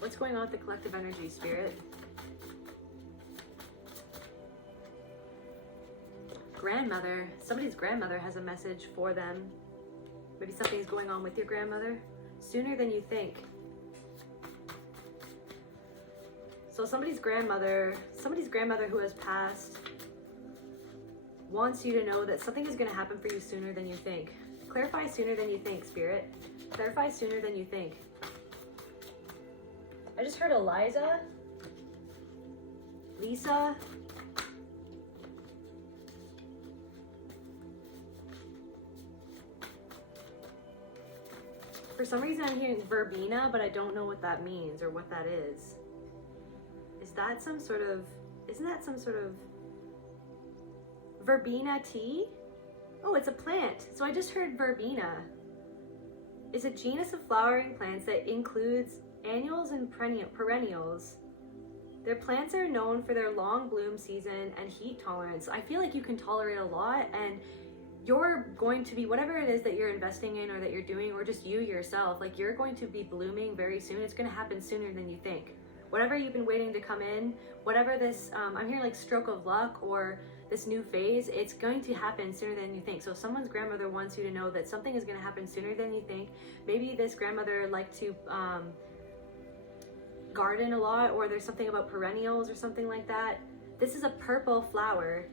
What's going on with the collective energy, Spirit? Grandmother. Somebody's grandmother has a message for them. Maybe something's going on with your grandmother. Sooner than you think. So somebody's grandmother who has passed wants you to know that something is going to happen for you sooner than you think. Clarify sooner than you think, Spirit. Clarify sooner than you think. I just heard Eliza, Lisa, for some reason I'm hearing verbena, but I don't know what that means or what that is. Is that some sort of, isn't that some sort of verbena tea? Oh, it's a plant. So I just heard verbena. It's a genus of flowering plants that includes annuals and perennials. Their plants are known for their long bloom season and heat tolerance. I feel like you can tolerate a lot, and you're going to be, whatever it is that you're investing in or that you're doing, or just you yourself, like you're going to be blooming very soon. It's going to happen sooner than you think. Whatever you've been waiting to come in, whatever this, I'm hearing like stroke of luck or this new phase, it's going to happen sooner than you think. So if someone's grandmother wants you to know that something is going to happen sooner than you think. Maybe this grandmother liked to garden a lot, or there's something about perennials or something like that. This is a purple flower.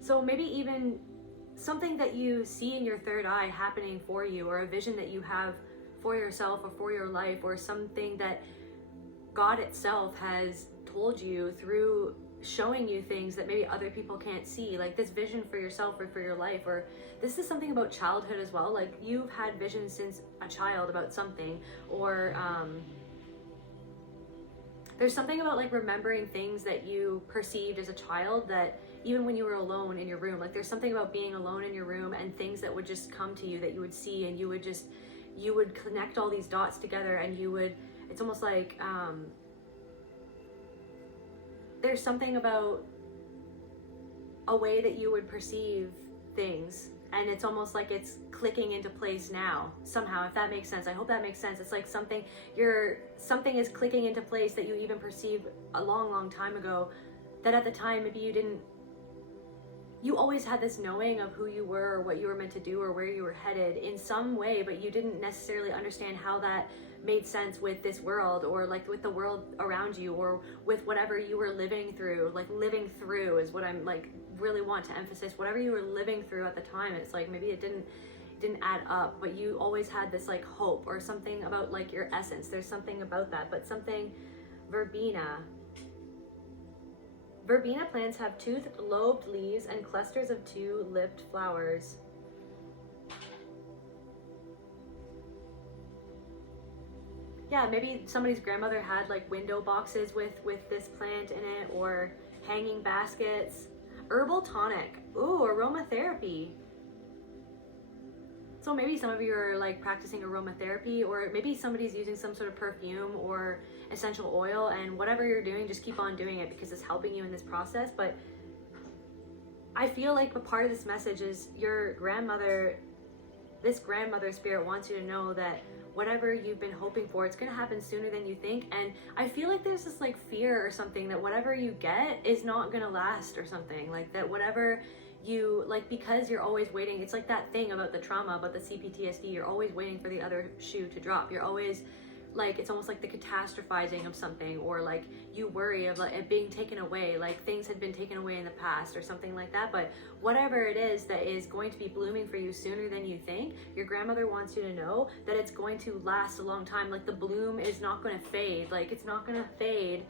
So maybe even something that you see in your third eye happening for you, or a vision that you have for yourself or for your life, or something that God itself has told you through showing you things that maybe other people can't see, like this vision for yourself or for your life. Or this is something about childhood as well, like you've had visions since a child about something, or there's something about like remembering things that you perceived as a child, that even when you were alone in your room, like there's something about being alone in your room and things that would just come to you that you would see, and you would connect all these dots together, and it's almost like there's something about a way that you would perceive things, and it's almost like it's clicking into place now somehow, if that makes sense. I hope that makes sense. It's like something is clicking into place that you even perceived a long time ago, that at the time maybe you always had this knowing of who you were, or what you were meant to do, or where you were headed in some way, but you didn't necessarily understand how that made sense with this world, or like with the world around you, or with whatever you were living through. Like living through is what I'm like really want to emphasize. Whatever you were living through at the time, it's like maybe it didn't add up, but you always had this like hope, or something about like your essence. There's something about that. But something verbena plants have toothed lobed leaves and clusters of two-lipped flowers. Yeah, maybe somebody's grandmother had like window boxes with this plant in it, or hanging baskets. Herbal tonic. Ooh, aromatherapy. So maybe some of you are like practicing aromatherapy, or maybe somebody's using some sort of perfume or essential oil, and whatever you're doing, just keep on doing it because it's helping you in this process. But I feel like a part of this message is your grandmother, this grandmother spirit wants you to know that whatever you've been hoping for, it's going to happen sooner than you think. And I feel like there's this like fear or something that whatever you get is not going to last, or something like that. Whatever you like, because you're always waiting. It's like that thing about the trauma, about the CPTSD. You're always waiting for the other shoe to drop. You're always like, it's almost like the catastrophizing of something, or like you worry of like it being taken away, like things had been taken away in the past or something like that. But whatever it is that is going to be blooming for you sooner than you think, your grandmother wants you to know that it's going to last a long time. Like the bloom is not going to fade. Like it's not going to fade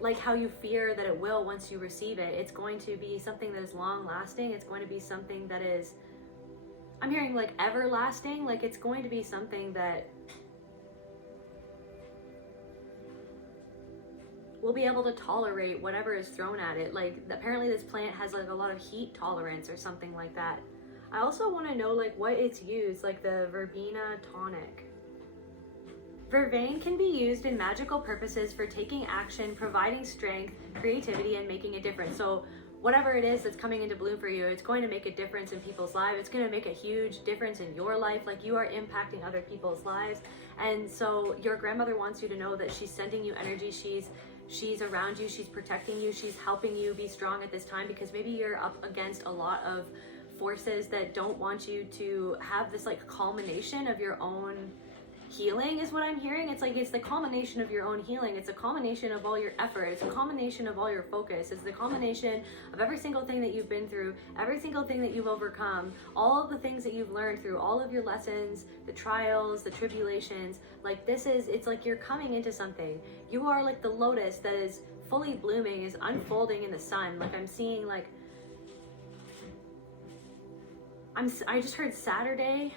like how you fear that it will once you receive it. It's going to be something that is long lasting. It's going to be something that is, I'm hearing like everlasting. Like it's going to be something that will be able to tolerate whatever is thrown at it. Like apparently this plant has like a lot of heat tolerance or something like that. I also want to know like what it's used, like the verbena tonic. Vervain can be used in magical purposes for taking action, providing strength, creativity, and making a difference. So whatever it is that's coming into bloom for you, it's going to make a difference in people's lives. It's going to make a huge difference in your life. Like, you are impacting other people's lives. And so your grandmother wants you to know that she's sending you energy. She's around you. She's protecting you. She's helping you be strong at this time, because maybe you're up against a lot of forces that don't want you to have this like culmination of your own healing, is what I'm hearing. It's like, it's the culmination of your own healing. It's a culmination of all your effort. It's a culmination of all your focus. It's the culmination of every single thing that you've been through, every single thing that you've overcome, all of the things that you've learned through all of your lessons, the trials, the tribulations. Like, it's like you're coming into something. You are like the lotus that is fully blooming, is unfolding in the sun. Like, I'm seeing like, I just heard Saturday.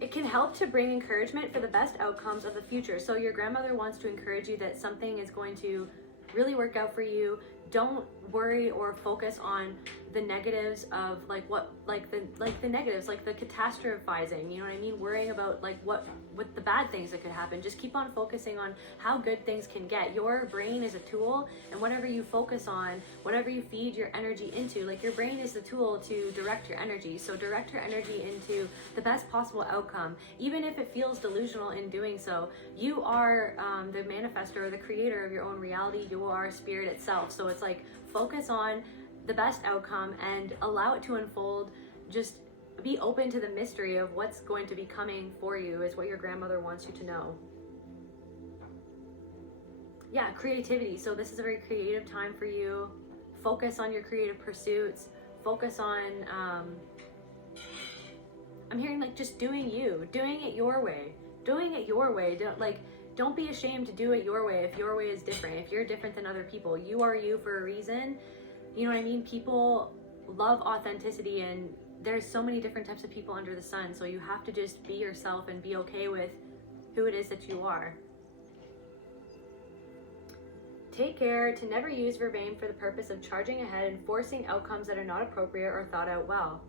It can help to bring encouragement for the best outcomes of the future. So your grandmother wants to encourage you that something is going to really work out for you. Don't worry or focus on the negatives of the negatives, like the catastrophizing, you know what I mean? Worrying about like what the bad things that could happen. Just keep on focusing on how good things can get. Your brain is a tool, and whatever you focus on, whatever you feed your energy into, like, your brain is the tool to direct your energy. So direct your energy into the best possible outcome, even if it feels delusional in doing so. You are the manifestor or the creator of your own reality. You are spirit itself. So it's like, focus on the best outcome and allow it to unfold. Just be open to the mystery of what's going to be coming for you, is what your grandmother wants you to know. Yeah, creativity. So this is a very creative time for you. Focus on your creative pursuits. Focus on, I'm hearing like just doing you, doing it your way. Doing it your way. Don't be ashamed to do it your way if your way is different. If you're different than other people, you are you for a reason. You know what I mean? People love authenticity, and there's so many different types of people under the sun. So you have to just be yourself and be okay with who it is that you are. Take care to never use vervain for the purpose of charging ahead and forcing outcomes that are not appropriate or thought out well.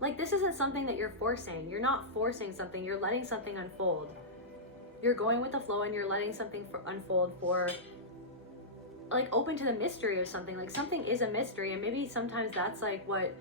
Like, this isn't something that you're forcing. You're not forcing something. You're letting something unfold. You're going with the flow, and you're letting something unfold for, like, open to the mystery of something. Like, something is a mystery, and maybe sometimes that's like what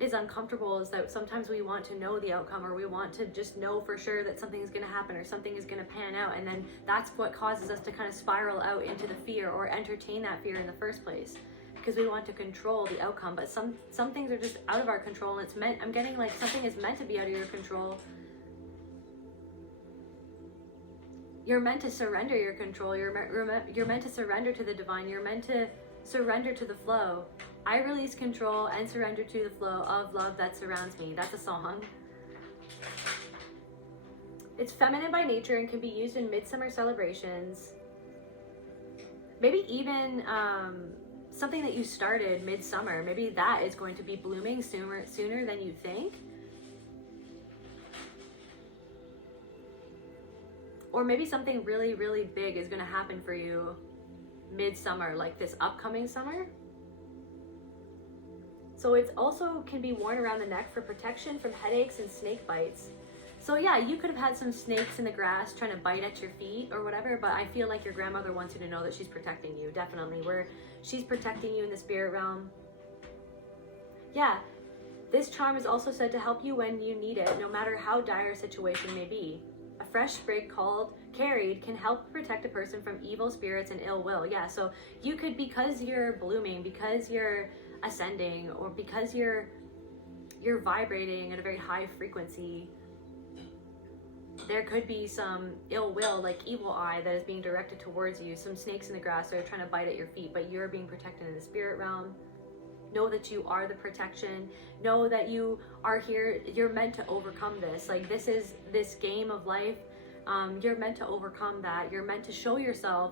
is uncomfortable, is that sometimes we want to know the outcome, or we want to just know for sure that something is going to happen or something is going to pan out, and then that's what causes us to kind of spiral out into the fear or entertain that fear in the first place, because we want to control the outcome. But some things are just out of our control, and it's meant, I'm getting like something is meant to be out of your control. You're meant to surrender your control. You're meant to surrender to the divine. You're meant to surrender to the flow. I release control and surrender to the flow of love that surrounds me. That's a song. It's feminine by nature and can be used in midsummer celebrations. Maybe even something that you started midsummer. Maybe that is going to be blooming sooner than you think. Or maybe something really, really big is going to happen for you midsummer, like this upcoming summer. So it also can be worn around the neck for protection from headaches and snake bites. So yeah, you could have had some snakes in the grass trying to bite at your feet or whatever, but I feel like your grandmother wants you to know that she's protecting you, definitely. She's protecting you in the spirit realm. Yeah, this charm is also said to help you when you need it, no matter how dire a situation may be. A fresh sprig carried can help protect a person from evil spirits and ill will. Yeah, so you could, because you're blooming, because you're ascending, or because you're vibrating at a very high frequency, there could be some ill will, like evil eye, that is being directed towards you. Some snakes in the grass are trying to bite at your feet, but you're being protected in the spirit realm. Know that you are the protection. Know that you are here. You're meant to overcome this. Like, this is this game of life. You're meant to overcome that. You're meant to show yourself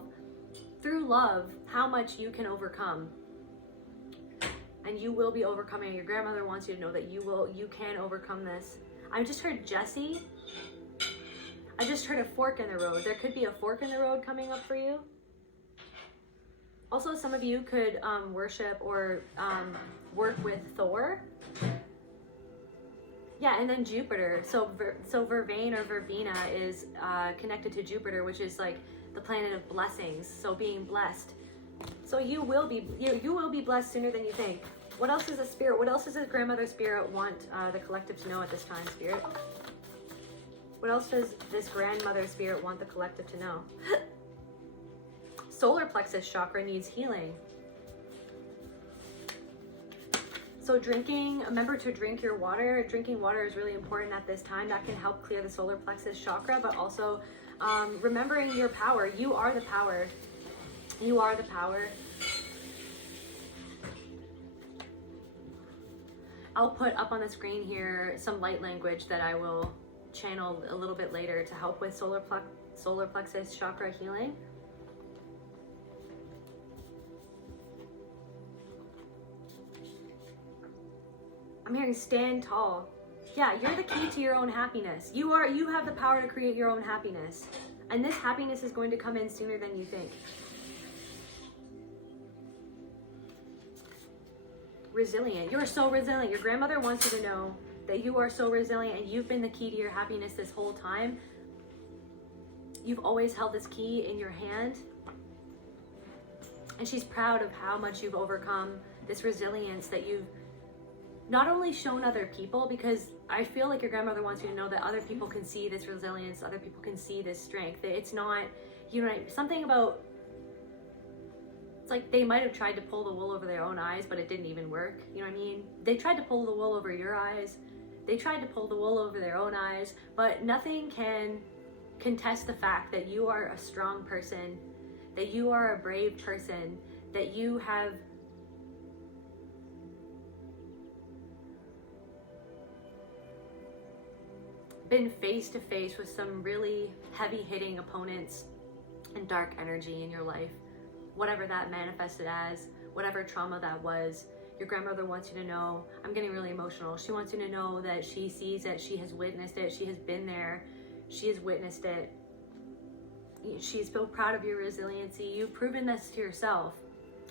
through love how much you can overcome. And you will be overcoming. Your grandmother wants you to know that you can overcome this. I just heard Jesse. I just heard a fork in the road. There could be a fork in the road coming up for you. Also, some of you could worship or work with Thor. Yeah, and then Jupiter. So vervain or verbena is connected to Jupiter, which is like the planet of blessings, so being blessed. So you will be blessed sooner than you think. What else does the spirit, what else does the grandmother spirit want the collective to know at this time, spirit? What else does this grandmother spirit want the collective to know? Solar plexus chakra needs healing. So remember to drink your water. Drinking water is really important at this time. That can help clear the solar plexus chakra, but also remembering your power. You are the power. You are the power. I'll put up on the screen here some light language that I will channel a little bit later to help with solar plexus chakra healing. I'm hearing stand tall. Yeah, you're the key to your own happiness. You have the power to create your own happiness. And this happiness is going to come in sooner than you think. Resilient. You're so resilient. Your grandmother wants you to know that you are so resilient and you've been the key to your happiness this whole time. You've always held this key in your hand. And she's proud of how much you've overcome, this resilience that you've not only shown other people, because I feel like your grandmother wants you to know that other people can see this resilience, other people can see this strength. It's not, something about, it's like they might have tried to pull the wool over their own eyes, but it didn't even work. You know what I mean? They tried to pull the wool over your eyes. They tried to pull the wool over their own eyes, but nothing can contest the fact that you are a strong person, that you are a brave person, that you have been face to face with some really heavy hitting opponents and dark energy in your life, whatever that manifested as, whatever trauma that was. Your grandmother wants you to know, I'm getting really emotional. She wants you to know that she sees it, she has witnessed it, she has been there, she has witnessed it. She's so proud of your resiliency. You've proven this to yourself.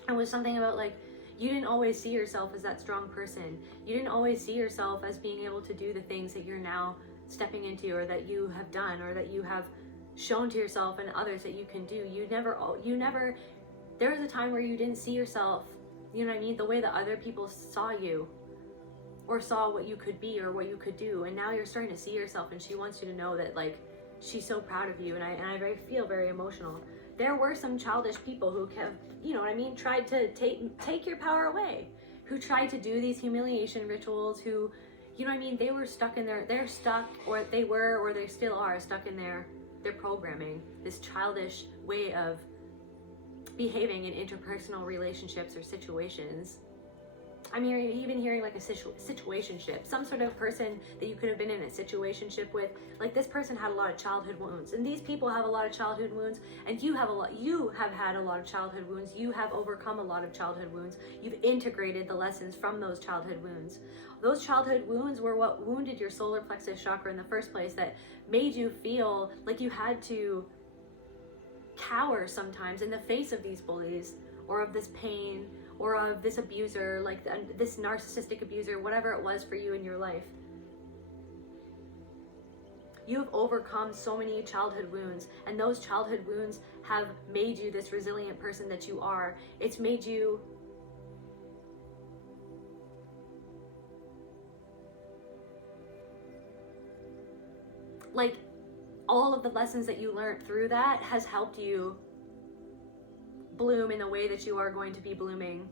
And with something about like, you didn't always see yourself as that strong person. You didn't always see yourself as being able to do the things that you're now stepping into, or that you have done, or that you have shown to yourself and others that you can do. You never, there was a time where you didn't see yourself, you know what I mean, the way that other people saw you, or saw what you could be or what you could do. And now you're starting to see yourself, and she wants you to know that like, she's so proud of you. And I feel very emotional. There were some childish people who have, you know what I mean, tried to take your power away, who tried to do these humiliation rituals, who, you know what I mean, they were stuck in they're stuck, or they were, or they still are stuck in their programming, this childish way of behaving in interpersonal relationships or situations. I'm even hearing like a situationship, some sort of person that you could have been in a situationship with. Like, this person had a lot of childhood wounds, and these people have a lot of childhood wounds, and you have had a lot of childhood wounds. You have overcome a lot of childhood wounds. You've integrated the lessons from those childhood wounds. Those childhood wounds were what wounded your solar plexus chakra in the first place, that made you feel like you had to cower sometimes in the face of these bullies, or of this pain, or of this abuser, like this narcissistic abuser, whatever it was for you in your life. You have overcome so many childhood wounds, and those childhood wounds have made you this resilient person that you are. It's made you like, all of the lessons that you learned through that has helped you bloom in the way that you are going to be blooming,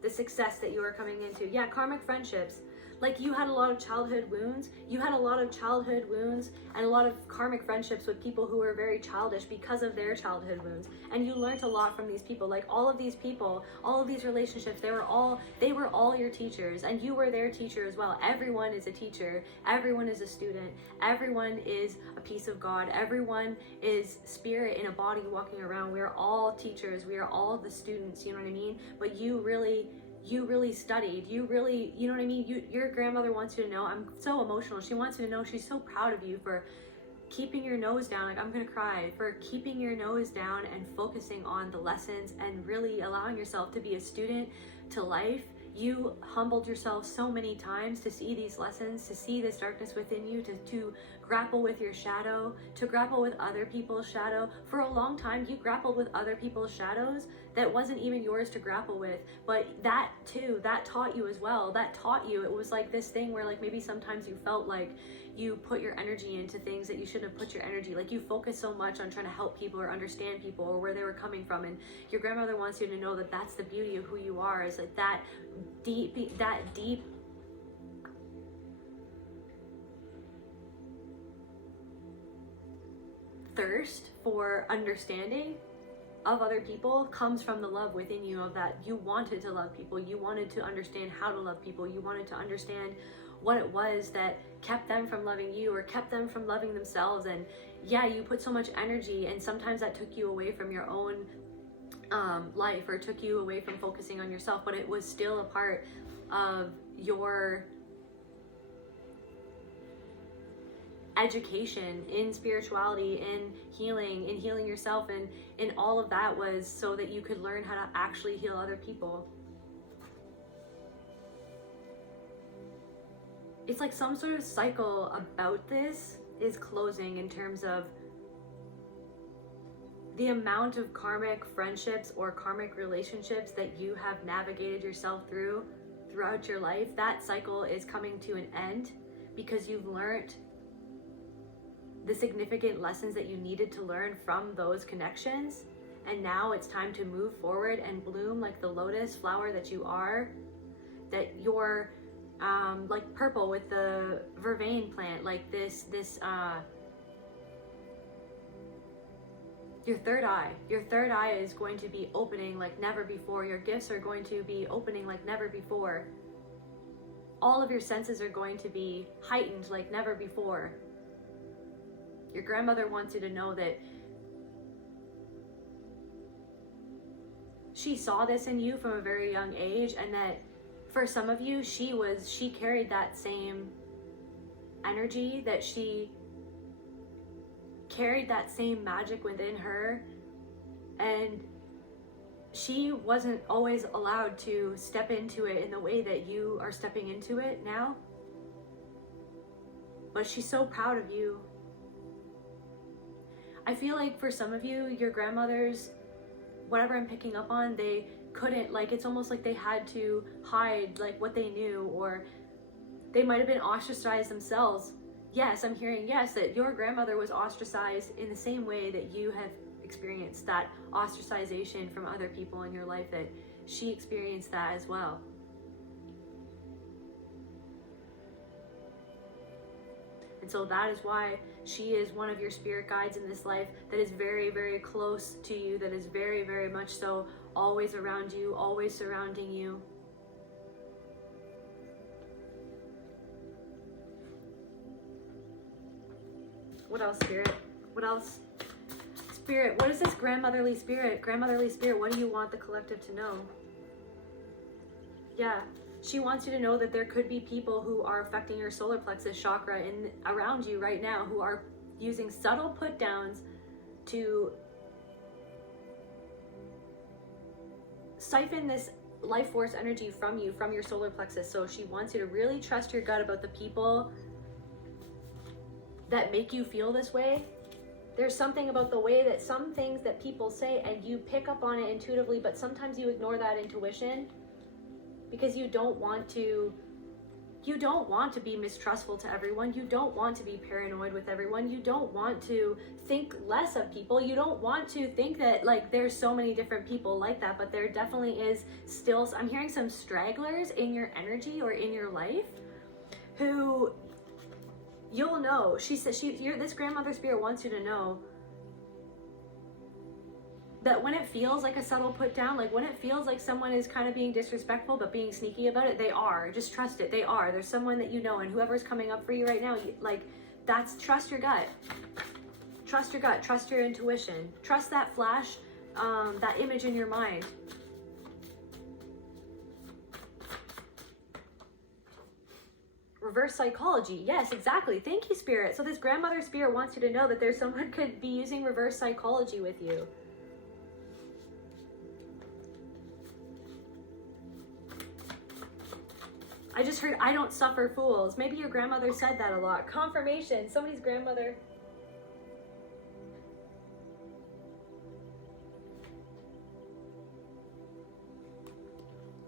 the success that you are coming into. Yeah, karmic friendships. Like, you had a lot of childhood wounds. You had a lot of childhood wounds and a lot of karmic friendships with people who were very childish because of their childhood wounds. And you learned a lot from these people. Like, all of these people, all of these relationships, they were all your teachers, and you were their teacher as well. Everyone is a teacher. Everyone is a student. Everyone is a piece of God. Everyone is spirit in a body walking around. We are all teachers. We are all the students, you know what I mean? But you really studied, you know what I mean? Your grandmother wants you to know, I'm so emotional, she wants you to know she's so proud of you for keeping your nose down, like I'm gonna cry, for keeping your nose down and focusing on the lessons and really allowing yourself to be a student to life. You humbled yourself so many times to see these lessons, to see this darkness within you, to grapple with your shadow, to grapple with other people's shadow. For a long time, you grappled with other people's shadows that wasn't even yours to grapple with. But that too, that taught you as well. That taught you, it was like this thing where like maybe sometimes you felt like you put your energy into things that you shouldn't have put your energy. Like you focus so much on trying to help people or understand people or where they were coming from. And your grandmother wants you to know that that's the beauty of who you are, is like that deep thirst for understanding of other people comes from the love within you, of that you wanted to love people, you wanted to understand how to love people, you wanted to understand what it was that kept them from loving you or kept them from loving themselves. And yeah, you put so much energy, and sometimes that took you away from your own life, or took you away from focusing on yourself, but it was still a part of your education in spirituality, in healing yourself, and in all of that was so that you could learn how to actually heal other people. It's like some sort of cycle about this is closing, in terms of the amount of karmic friendships or karmic relationships that you have navigated yourself throughout your life. That cycle is coming to an end because you've learned the significant lessons that you needed to learn from those connections. And now it's time to move forward and bloom like the lotus flower that you are, that you're like purple with the vervain plant, like your third eye is going to be opening like never before. Your gifts are going to be opening like never before. All of your senses are going to be heightened like never before. Your grandmother wants you to know that she saw this in you from a very young age, and that for some of you, she carried that same energy, that she carried that same magic within her, and she wasn't always allowed to step into it in the way that you are stepping into it now. But she's so proud of you. I feel like for some of you, your grandmothers, whatever I'm picking up on, they couldn't, like, it's almost like they had to hide like what they knew, or they might have been ostracized themselves. Yes, I'm hearing yes, that your grandmother was ostracized in the same way that you have experienced that ostracization from other people in your life, that she experienced that as well. And so that is why she is one of your spirit guides in this life, that is very, very close to you, that is very, very much so always around you, always surrounding you. What else, Spirit? What else? Spirit, what is this grandmotherly spirit? Grandmotherly spirit, what do you want the collective to know? Yeah. She wants you to know that there could be people who are affecting your solar plexus chakra around you right now, who are using subtle put downs to siphon this life force energy from you, from your solar plexus. So she wants you to really trust your gut about the people that make you feel this way. There's something about the way that some things that people say, and you pick up on it intuitively, but sometimes you ignore that intuition because you don't want to be mistrustful to everyone. You don't want to be paranoid with everyone. You don't want to think less of people. You don't want to think that like there's so many different people like that, but there definitely is still, I'm hearing some stragglers in your energy or in your life who you'll know. She says this grandmother spirit wants you to know that when it feels like a subtle put down, like when it feels like someone is kind of being disrespectful but being sneaky about it, they are. Just trust it. They are. There's someone that you know, and whoever's coming up for you right now, trust your gut. Trust your gut. Trust your intuition. Trust that flash, that image in your mind. Reverse psychology. Yes, exactly. Thank you, Spirit. So this grandmother spirit wants you to know that there's someone could be using reverse psychology with you. I just heard, I don't suffer fools. Maybe your grandmother said that a lot. Confirmation, somebody's grandmother.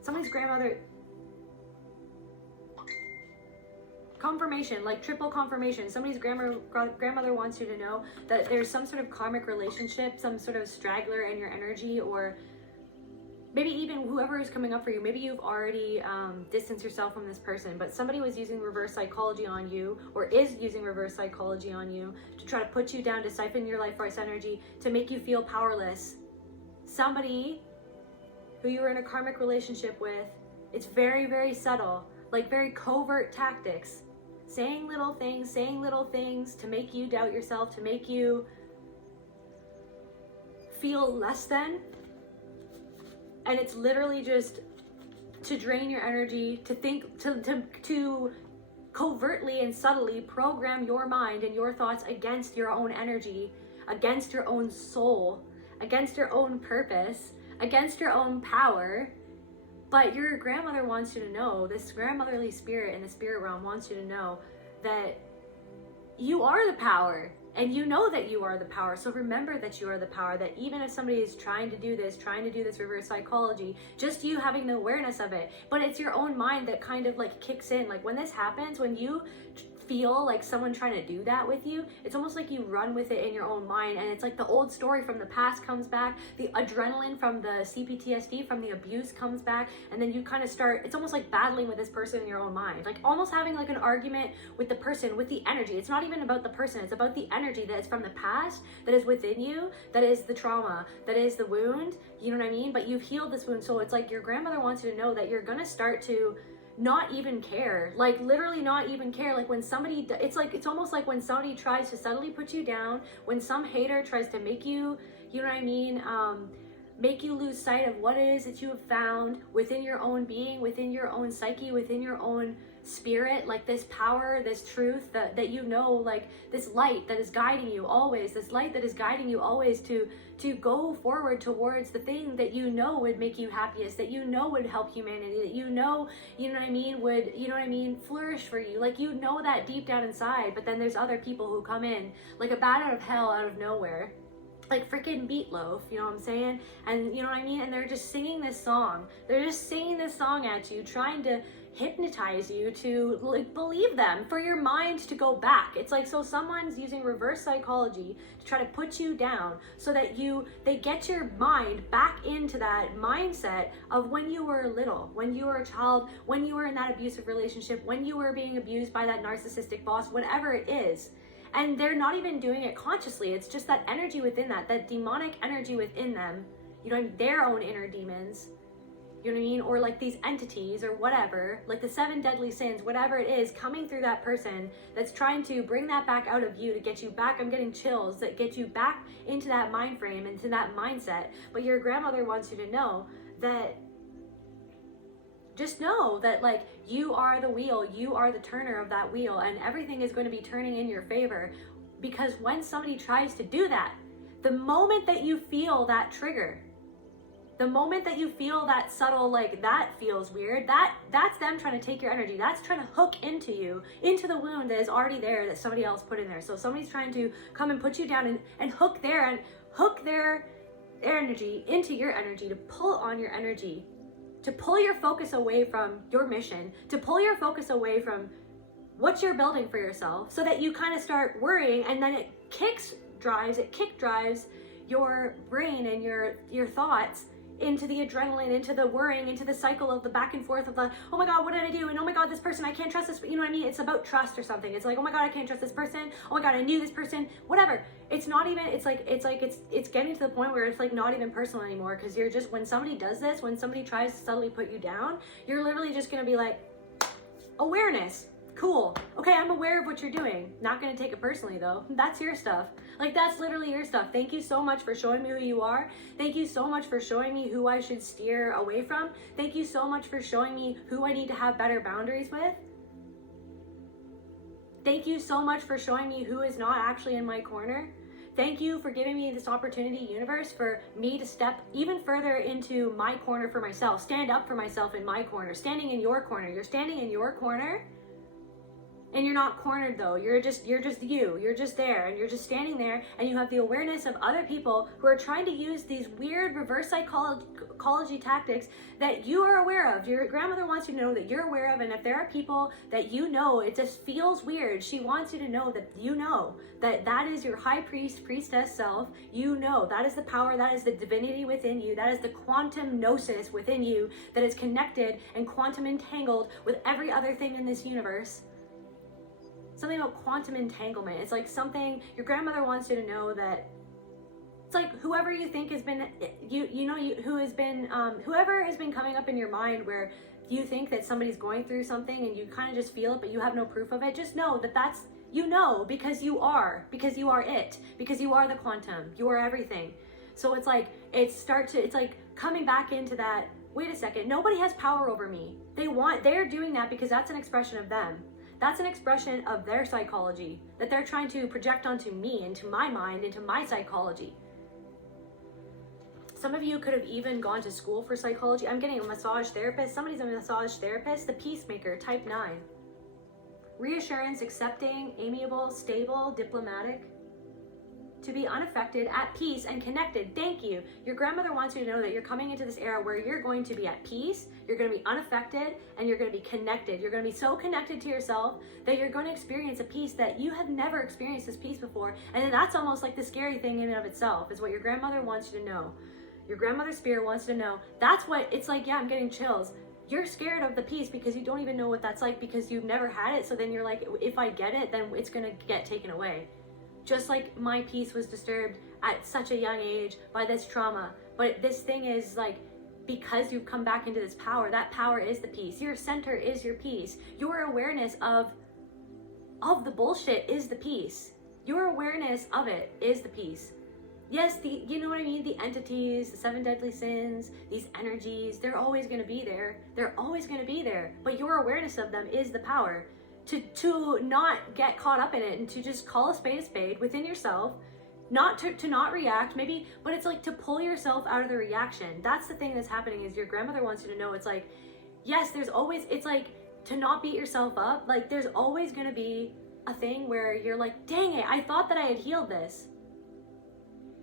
Somebody's grandmother. Confirmation, like triple confirmation. Somebody's grandmother wants you to know that there's some sort of karmic relationship, some sort of straggler in your energy, or maybe even whoever is coming up for you. Maybe you've already distanced yourself from this person, but somebody was using reverse psychology on you, or is using reverse psychology on you to try to put you down, to siphon your life force energy, to make you feel powerless. Somebody who you were in a karmic relationship with, it's very, very subtle, like very covert tactics. Saying little things to make you doubt yourself, to make you feel less than. And it's literally just to drain your energy, to think, to covertly and subtly program your mind and your thoughts against your own energy, against your own soul, against your own purpose, against your own power. But your grandmother wants you to know, this grandmotherly spirit in the spirit realm wants you to know that you are the power, and you know that you are the power. So remember that you are the power, that even if somebody is trying to do this reverse psychology, just you having the awareness of it, but it's your own mind that kind of like kicks in. Like when this happens, when you feel like someone trying to do that with you, it's almost like you run with it in your own mind, and it's like the old story from the past comes back, the adrenaline from the CPTSD, from the abuse comes back, and then you kind of start, it's almost like battling with this person in your own mind, like almost having like an argument with the person, with the energy. It's not even about the person, it's about the energy that is from the past, that is within you, that is the trauma, that is the wound, you know what I mean? But you've healed this wound. So it's like your grandmother wants you to know that you're gonna start to not even care, like literally not even care. Like when somebody, it's almost like when somebody tries to subtly put you down, when some hater tries to make you, you know what I mean, make you lose sight of what it is that you have found within your own being, within your own psyche, within your own spirit, like this power, this truth that you know, like this light that is guiding you always, this light that is guiding you always to go forward towards the thing that you know would make you happiest, that you know would help humanity, that you know what I mean, would, you know what I mean, flourish for you. Like you know that deep down inside, but then there's other people who come in like a bat out of hell, out of nowhere, like freaking Meatloaf, you know what I'm saying? And you know what I mean? And they're just singing this song. They're just singing this song at you, trying to hypnotize you to like believe them, for your mind to go back. It's like, so someone's using reverse psychology to try to put you down so that they get your mind back into that mindset of when you were little, when you were a child, when you were in that abusive relationship, when you were being abused by that narcissistic boss, whatever it is. And they're not even doing it consciously. It's just that energy within that demonic energy within them, you know, their own inner demons, you know what I mean? Or like these entities or whatever, like the 7 deadly sins, whatever it is coming through that person that's trying to bring that back out of you, to get you back. I'm getting chills, that get you back into that mind frame, into that mindset. But your grandmother wants you to know that, just know that like you are the wheel, you are the turner of that wheel, and everything is going to be turning in your favor. Because when somebody tries to do that, the moment that you feel that trigger, the moment that you feel that subtle, like that feels weird, that's them trying to take your energy. That's trying to hook into you, into the wound that is already there, that somebody else put in there. So somebody's trying to come and put you down and hook their energy into your energy, to pull on your energy, to pull your focus away from your mission, to pull your focus away from what you're building for yourself, so that you kind of start worrying, and then it kick drives your brain and your thoughts into the adrenaline, into the worrying, into the cycle of the back and forth of the, oh my God, what did I do? And oh my God, this person, I can't trust this, you know what I mean? It's about trust or something. It's like, oh my God, I can't trust this person. Oh my God, I knew this person, whatever. It's not even, it's getting to the point where it's like not even personal anymore. Cause you're just, when somebody does this, when somebody tries to subtly put you down, you're literally just going to be like, awareness. Cool. Okay, I'm aware of what you're doing. Not going to take it personally though. That's your stuff. Like that's literally your stuff. Thank you so much for showing me who you are. Thank you so much for showing me who I should steer away from. Thank you so much for showing me who I need to have better boundaries with. Thank you so much for showing me who is not actually in my corner. Thank you for giving me this opportunity, universe, for me to step even further into my corner for myself, stand up for myself in my corner, standing in your corner. You're standing in your corner. And you're not cornered though. You're just you. You're just there, and you're just standing there, and you have the awareness of other people who are trying to use these weird reverse psychology tactics that you are aware of. Your grandmother wants you to know that you're aware of, and if there are people that you know, it just feels weird. She wants you to know that you know that that is your high priest, priestess self. You know that is the power, that is the divinity within you, that is the quantum gnosis within you that is connected and quantum entangled with every other thing in this universe. Something about quantum entanglement. It's like something your grandmother wants you to know, that it's like whoever you think has been whoever has been coming up in your mind where you think that somebody's going through something and you kind of just feel it but you have no proof of it. Just know that that's, you know, because you are it, because you are the quantum, you are everything. So it's like it's like coming back into that, wait a second, nobody has power over me. They're doing that because that's an expression of them. That's an expression of their psychology that they're trying to project onto me, into my mind, into my psychology. Some of you could have even gone to school for psychology. I'm getting a massage therapist. Somebody's a massage therapist. The peacemaker, type 9. Reassurance, accepting, amiable, stable, diplomatic. To be unaffected, at peace, and connected. Thank you. Your grandmother wants you to know that you're coming into this era where you're going to be at peace, you're going to be unaffected, and you're going to be connected. You're going to be so connected to yourself that you're going to experience a peace that you have never experienced this peace before. And then that's almost like the scary thing in and of itself, is what your grandmother wants you to know. Your grandmother spirit wants you to know. That's what it's like. Yeah, I'm getting chills. You're scared of the peace because you don't even know what that's like, because you've never had it. So then you're like, if I get it, then it's going to get taken away. Just like my peace was disturbed at such a young age by this trauma. But this thing is like, because you've come back into this power, that power is the peace. Your center is your peace. Your awareness of the bullshit is the peace. Your awareness of it is the peace. Yes, you know what I mean? The entities, the 7 deadly sins, these energies, they're always going to be there. They're always going to be there. But your awareness of them is the power. To not get caught up in it, and to just call a spade within yourself, not to not react maybe, but it's like to pull yourself out of the reaction. That's the thing that's happening, is your grandmother wants you to know, it's like, yes, there's always, it's like to not beat yourself up. Like there's always going to be a thing where you're like, dang it, I thought that I had healed this.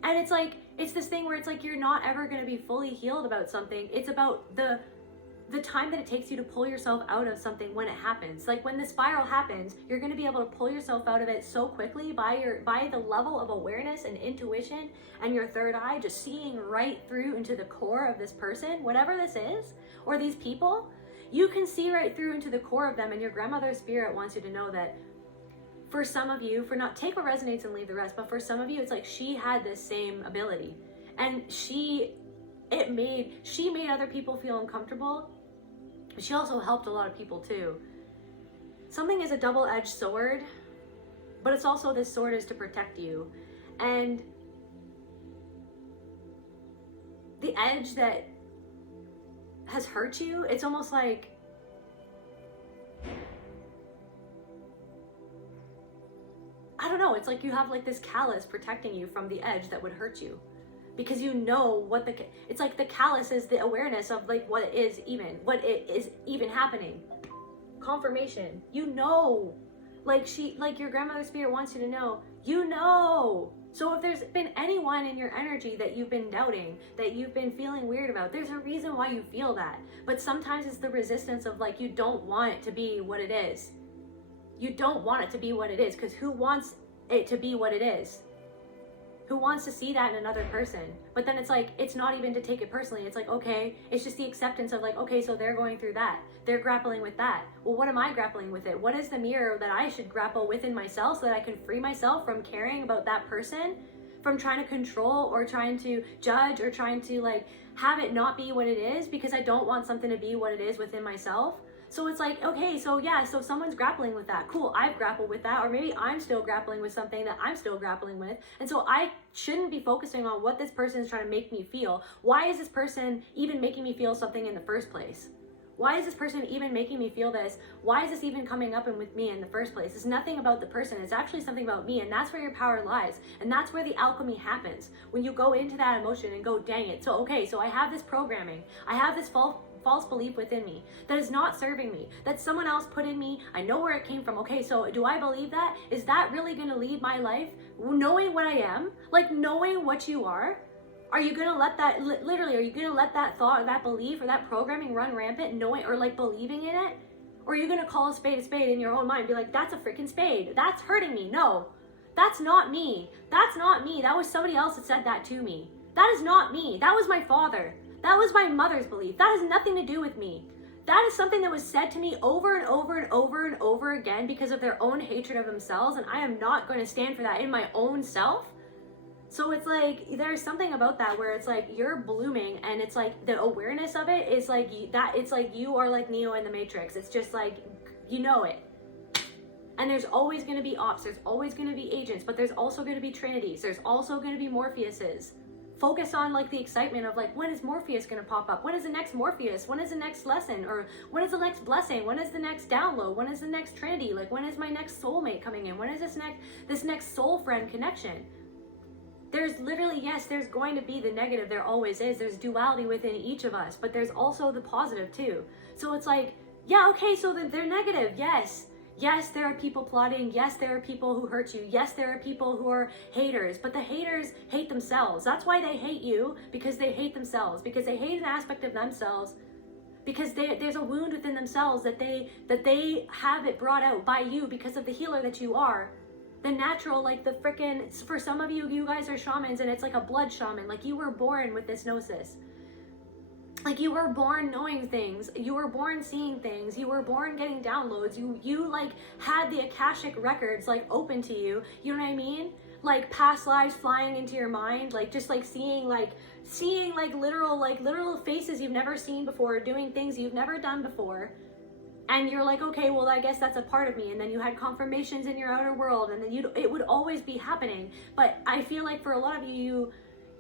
And it's like, it's this thing where it's like, you're not ever going to be fully healed about something. It's about the time that it takes you to pull yourself out of something when it happens. Like when the spiral happens, you're going to be able to pull yourself out of it so quickly by the level of awareness and intuition and your third eye, just seeing right through into the core of this person, whatever this is, or these people. You can see right through into the core of them, and your grandmother's spirit wants you to know that for some of you, take what resonates and leave the rest, but for some of you, it's like she had this same ability, and she made other people feel uncomfortable. She also helped a lot of people too. Something is a double-edged sword, but it's also, this sword is to protect you. And the edge that has hurt you, it's almost like, I don't know, it's like you have like this callus protecting you from the edge that would hurt you. Because you know what it's like the callus is the awareness of like what is even happening. Confirmation. You know. Like your grandmother's spirit wants you to know. You know. So if there's been anyone in your energy that you've been doubting, that you've been feeling weird about, there's a reason why you feel that. But sometimes it's the resistance of like, you don't want it to be what it is. You don't want it to be what it is, because who wants it to be what it is? Who wants to see that in another person? But then it's like, it's not even to take it personally. It's like, okay, it's just the acceptance of like, okay, so they're going through that. They're grappling with that. Well, what am I grappling with it? What is the mirror that I should grapple within myself so that I can free myself from caring about that person, from trying to control or trying to judge or trying to like have it not be what it is, because I don't want something to be what it is within myself. So it's like, okay, so yeah, so someone's grappling with that. Cool, I've grappled with that. Or maybe I'm still grappling with something that I'm still grappling with. And so I shouldn't be focusing on what this person is trying to make me feel. Why is this person even making me feel something in the first place? Why is this person even making me feel this? Why is this even coming up with me in the first place? It's nothing about the person. It's actually something about me. And that's where your power lies. And that's where the alchemy happens. When you go into that emotion and go, dang it. So, okay, so I have this programming. I have this false belief within me that is not serving me, that someone else put in me. I know where it came from. Okay, so do I believe that? Is that really going to lead my life? Knowing what I am, like knowing what you are? Are you gonna let that, literally, are you gonna let that thought or that belief or that programming run rampant, knowing or like believing in it? Or are you gonna call a spade in your own mind, be like, that's a freaking spade, that's hurting me? No, that's not me. That's not me. That was somebody else that said that to me. That is not me. That was my father. That was my mother's belief. That has nothing to do with me. That is something that was said to me over and over and over and over again because of their own hatred of themselves, and I am not going to stand for that in my own self. So it's like, there's something about that where it's like you're blooming, and it's like the awareness of it is like that. It's like you are like Neo in the Matrix. It's just like, you know it. And there's always going to be ops. There's always going to be agents, but there's also going to be trinities. There's also going to be Morpheuses. Focus on like the excitement of like, when is Morpheus going to pop up? When is the next Morpheus? When is the next lesson? Or when is the next blessing? When is the next download? When is the next trinity? Like, when is my next soulmate coming in? When is this next soul friend connection? There's literally, yes, there's going to be the negative. There always is. There's duality within each of us, but there's also the positive too. So it's like, yeah, okay, so they're negative. Yes. Yes, there are people plotting. Yes, there are people who hurt you. Yes, there are people who are haters, but the haters hate themselves. That's why they hate you, because they hate themselves, because they hate an aspect of themselves, because there's a wound within themselves that they have it brought out by you because of the healer that you are. The natural, like the freaking, for some of you guys are shamans, and it's like a blood shaman. Like, you were born with this gnosis. Like, you were born knowing things. You were born seeing things. You were born getting downloads. You like had the Akashic records like open to you. You know what I mean? Like past lives flying into your mind, like just like seeing literal faces you've never seen before, doing things you've never done before. And you're like, okay, well, I guess that's a part of me. And then you had confirmations in your outer world, and then it would always be happening. But I feel like for a lot of you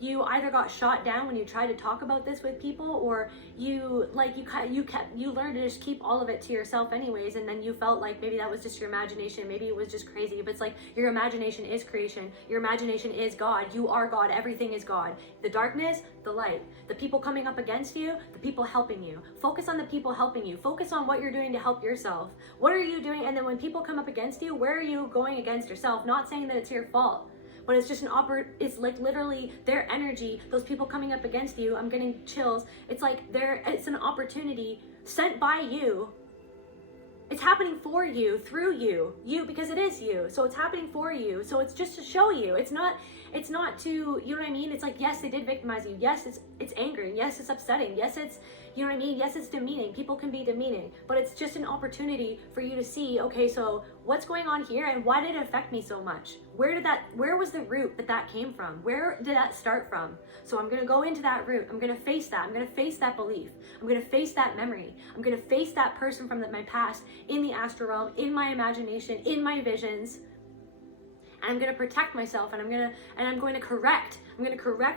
either got shot down when you tried to talk about this with people, or you learned to just keep all of it to yourself anyways, and then you felt like maybe that was just your imagination, maybe it was just crazy. But it's like, your imagination is creation, your imagination is God, you are God, everything is God. The darkness, the light, the people coming up against you, the people helping you. Focus on the people helping you. Focus on what you're doing to help yourself. What are you doing? And then when people come up against you, where are you going against yourself? Not saying that it's your fault, but it's just it's like literally their energy, those people coming up against you. I'm getting chills. It's like it's an opportunity sent by you. It's happening for you, through you, because it is you. So it's happening for you. So it's just to show you. It's not to, you know what I mean? It's like, yes, they did victimize you. Yes, it's angering. Yes, it's upsetting. Yes, it's, you know what I mean? Yes, it's demeaning. People can be demeaning, but it's just an opportunity for you to see, okay, so what's going on here, and why did it affect me so much? Where was the root that came from? Where did that start from? So I'm going to go into that root. I'm going to face that. I'm going to face that belief. I'm going to face that memory. I'm going to face that person from my past in the astral realm, in my imagination, in my visions. And I'm going to protect myself, and I'm going to correct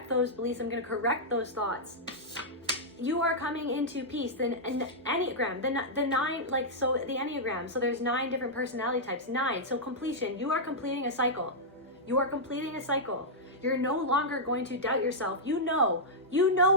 those beliefs. I'm going to correct those thoughts. You are coming into peace. The Enneagram, the 9, like, so the Enneagram, so there's 9 different personality types, 9. So completion, you are completing a cycle. You are completing a cycle. You're no longer going to doubt yourself. You know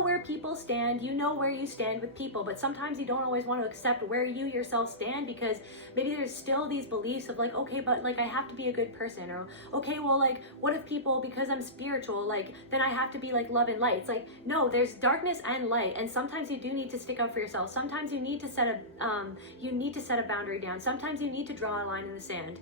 where people stand. You know where you stand with people, but sometimes you don't always want to accept where you yourself stand, because maybe there's still these beliefs of like, okay, but like I have to be a good person, or okay, well, like what if people, because I'm spiritual, like then I have to be like love and light. It's like, no, there's darkness and light, and sometimes you do need to stick up for yourself. Sometimes you need to set a boundary down. Sometimes you need to draw a line in the sand.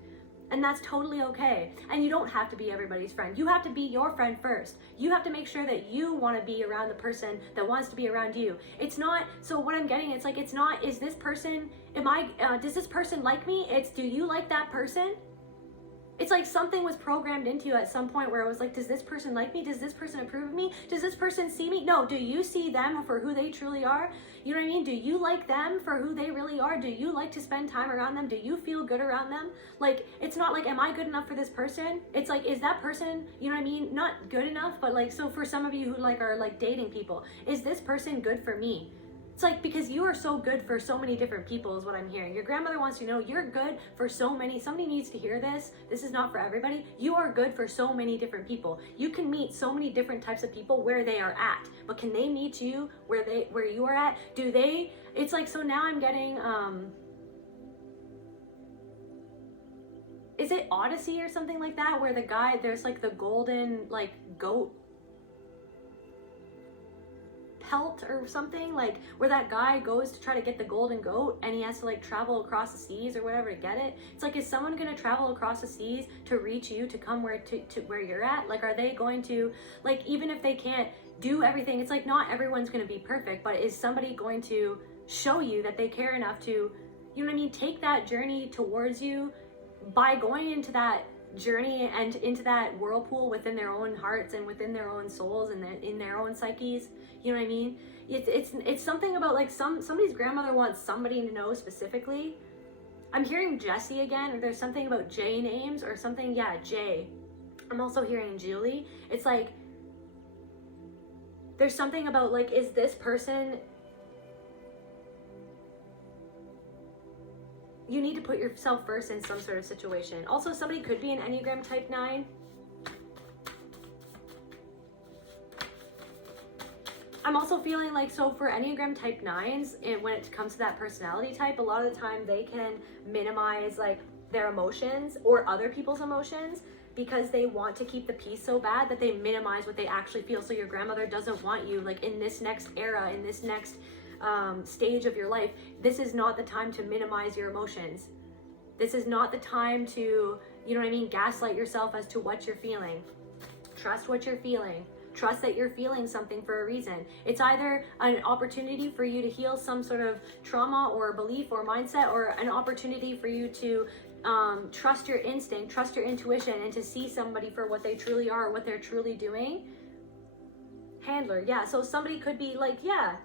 And that's totally okay. And you don't have to be everybody's friend. You have to be your friend first. You have to make sure that you want to be around the person that wants to be around you. It's not, so what I'm getting, it's like, it's not, is this person, does this person like me? It's, do you like that person? It's like something was programmed into you at some point where it was like, does this person like me? Does this person approve of me? Does this person see me? No, do you see them for who they truly are? You know what I mean? Do you like them for who they really are? Do you like to spend time around them? Do you feel good around them? Like, it's not like, am I good enough for this person? It's like, is that person, you know what I mean? Not good enough, but like, so for some of you who like are like dating people, is this person good for me? It's like, because you are so good for so many different people is what I'm hearing. Your grandmother wants you to know you're good for so many. Somebody needs to hear this. This is not for everybody. You are good for so many different people. You can meet so many different types of people where they are at. But can they meet you where you are at? Do they? It's like, so now I'm getting is it Odyssey or something like that, where the guy, there's like the golden like goat pelt or something, like where that guy goes to try to get the golden goat and he has to like travel across the seas or whatever to get it. It's like, is someone going to travel across the seas to reach you, to come where to where you're at? Like, are they going to, like, even if they can't do everything, it's like not everyone's going to be perfect, but is somebody going to show you that they care enough to, you know what I mean, take that journey towards you by going into that journey and into that whirlpool within their own hearts and within their own souls and in their own psyches? You know what I mean? It's something about like somebody's grandmother wants somebody to know specifically. I'm hearing Jesse again, or there's something about J names or something. Yeah, J. I'm also hearing Julie. It's like there's something about like, is this person, you need to put yourself first in some sort of situation. Also, somebody could be an Enneagram type 9. I'm also feeling like, so for Enneagram type 9s, and when it comes to that personality type, a lot of the time they can minimize like their emotions or other people's emotions because they want to keep the peace so bad that they minimize what they actually feel. So your grandmother doesn't want you, like, in this next era, in this next stage of your life, this is not the time to minimize your emotions. This is not the time to, you know what I mean, gaslight yourself as to what you're feeling. Trust what you're feeling. Trust that you're feeling something for a reason. It's either an opportunity for you to heal some sort of trauma or belief or mindset, or an opportunity for you to trust your instinct, trust your intuition, and to see somebody for what they truly are, what they're truly doing. Handler, yeah. So somebody could be like, yeah.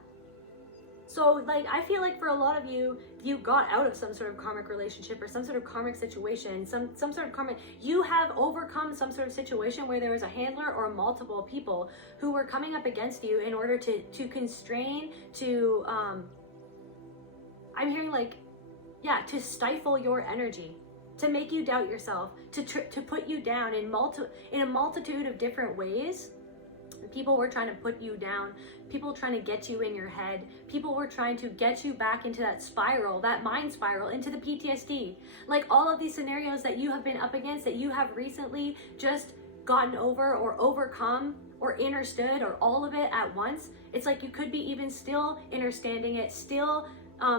So like, I feel like for a lot of you, you got out of some sort of karmic relationship or some sort of karmic situation, some sort of karmic, you have overcome some sort of situation where there was a handler or multiple people who were coming up against you in order to constrain, to, I'm hearing like, yeah, to stifle your energy, to make you doubt yourself, to put you down in a multitude of different ways. People were trying to put you down. People trying to get you in your head. People were trying to get you back into that spiral, that mind spiral, into the PTSD. Like all of these scenarios that you have been up against, that you have recently just gotten over or overcome or understood, or all of it at once. It's like you could be even still understanding it, still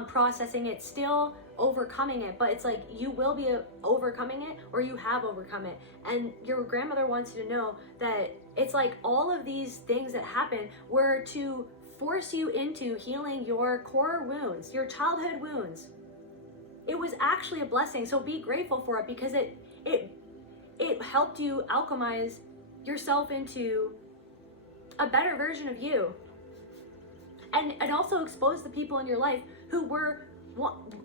processing it, still overcoming it, but it's like you will be overcoming it, or you have overcome it. And your grandmother wants you to know that it's like all of these things that happen were to force you into healing your core wounds, your childhood wounds. It was actually a blessing, so be grateful for it, because it helped you alchemize yourself into a better version of you. And it also exposed the people in your life who were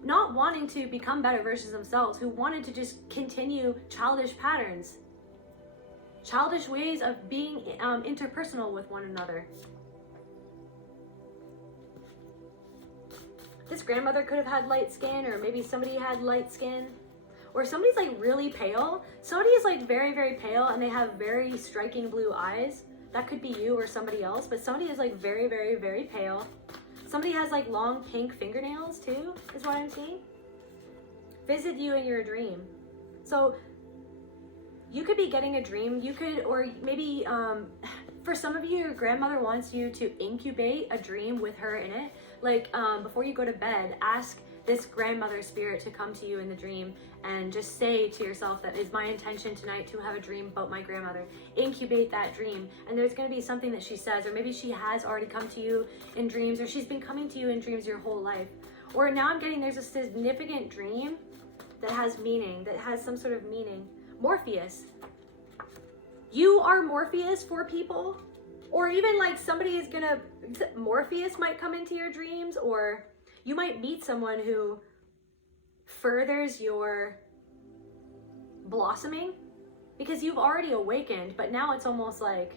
not wanting to become better versions of themselves, who wanted to just continue childish patterns, childish ways of being interpersonal with one another. This grandmother could have had light skin, or maybe somebody had light skin, or somebody's like really pale. Somebody is like very, very pale and they have very striking blue eyes. That could be you or somebody else, but somebody is like very, very, very pale. Somebody has like long pink fingernails too, is what I'm seeing. Visit you in your dream. So you could be getting a dream. You could, or maybe for some of you, your grandmother wants you to incubate a dream with her in it. Like before you go to bed, ask this grandmother spirit to come to you in the dream and just say to yourself, that is my intention tonight to have a dream about my grandmother. Incubate that dream, and there's going to be something that she says, or maybe she has already come to you in dreams, or she's been coming to you in dreams your whole life. Or now I'm getting there's a significant dream that has meaning, that has some sort of meaning. Morpheus. You are Morpheus for people, or even like somebody is gonna, Morpheus might come into your dreams, or you might meet someone who furthers your blossoming, because you've already awakened, but now it's almost like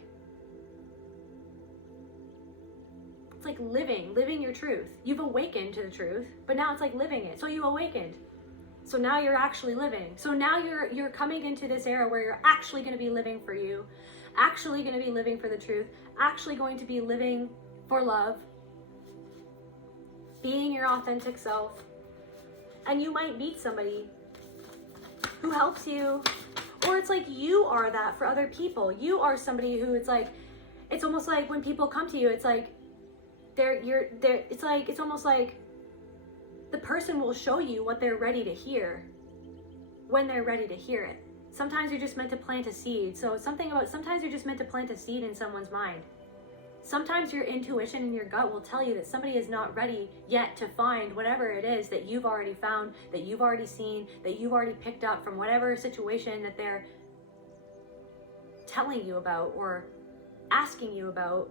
like living your truth. You've awakened to the truth, but now it's like living it. So you awakened. So now you're actually living. So now you're coming into this era where you're actually going to be living for you, actually going to be living for the truth, actually going to be living for love, being your authentic self. And you might meet somebody who helps you, or it's like you are that for other people. You are somebody who it's almost like when people come to you, it's like it's almost like the person will show you what they're ready to hear when they're ready to hear it. Sometimes you're just meant to plant a seed. So sometimes you're just meant to plant a seed in someone's mind. Sometimes your intuition and your gut will tell you that somebody is not ready yet to find whatever it is that you've already found, that you've already seen, that you've already picked up from whatever situation that they're telling you about or asking you about.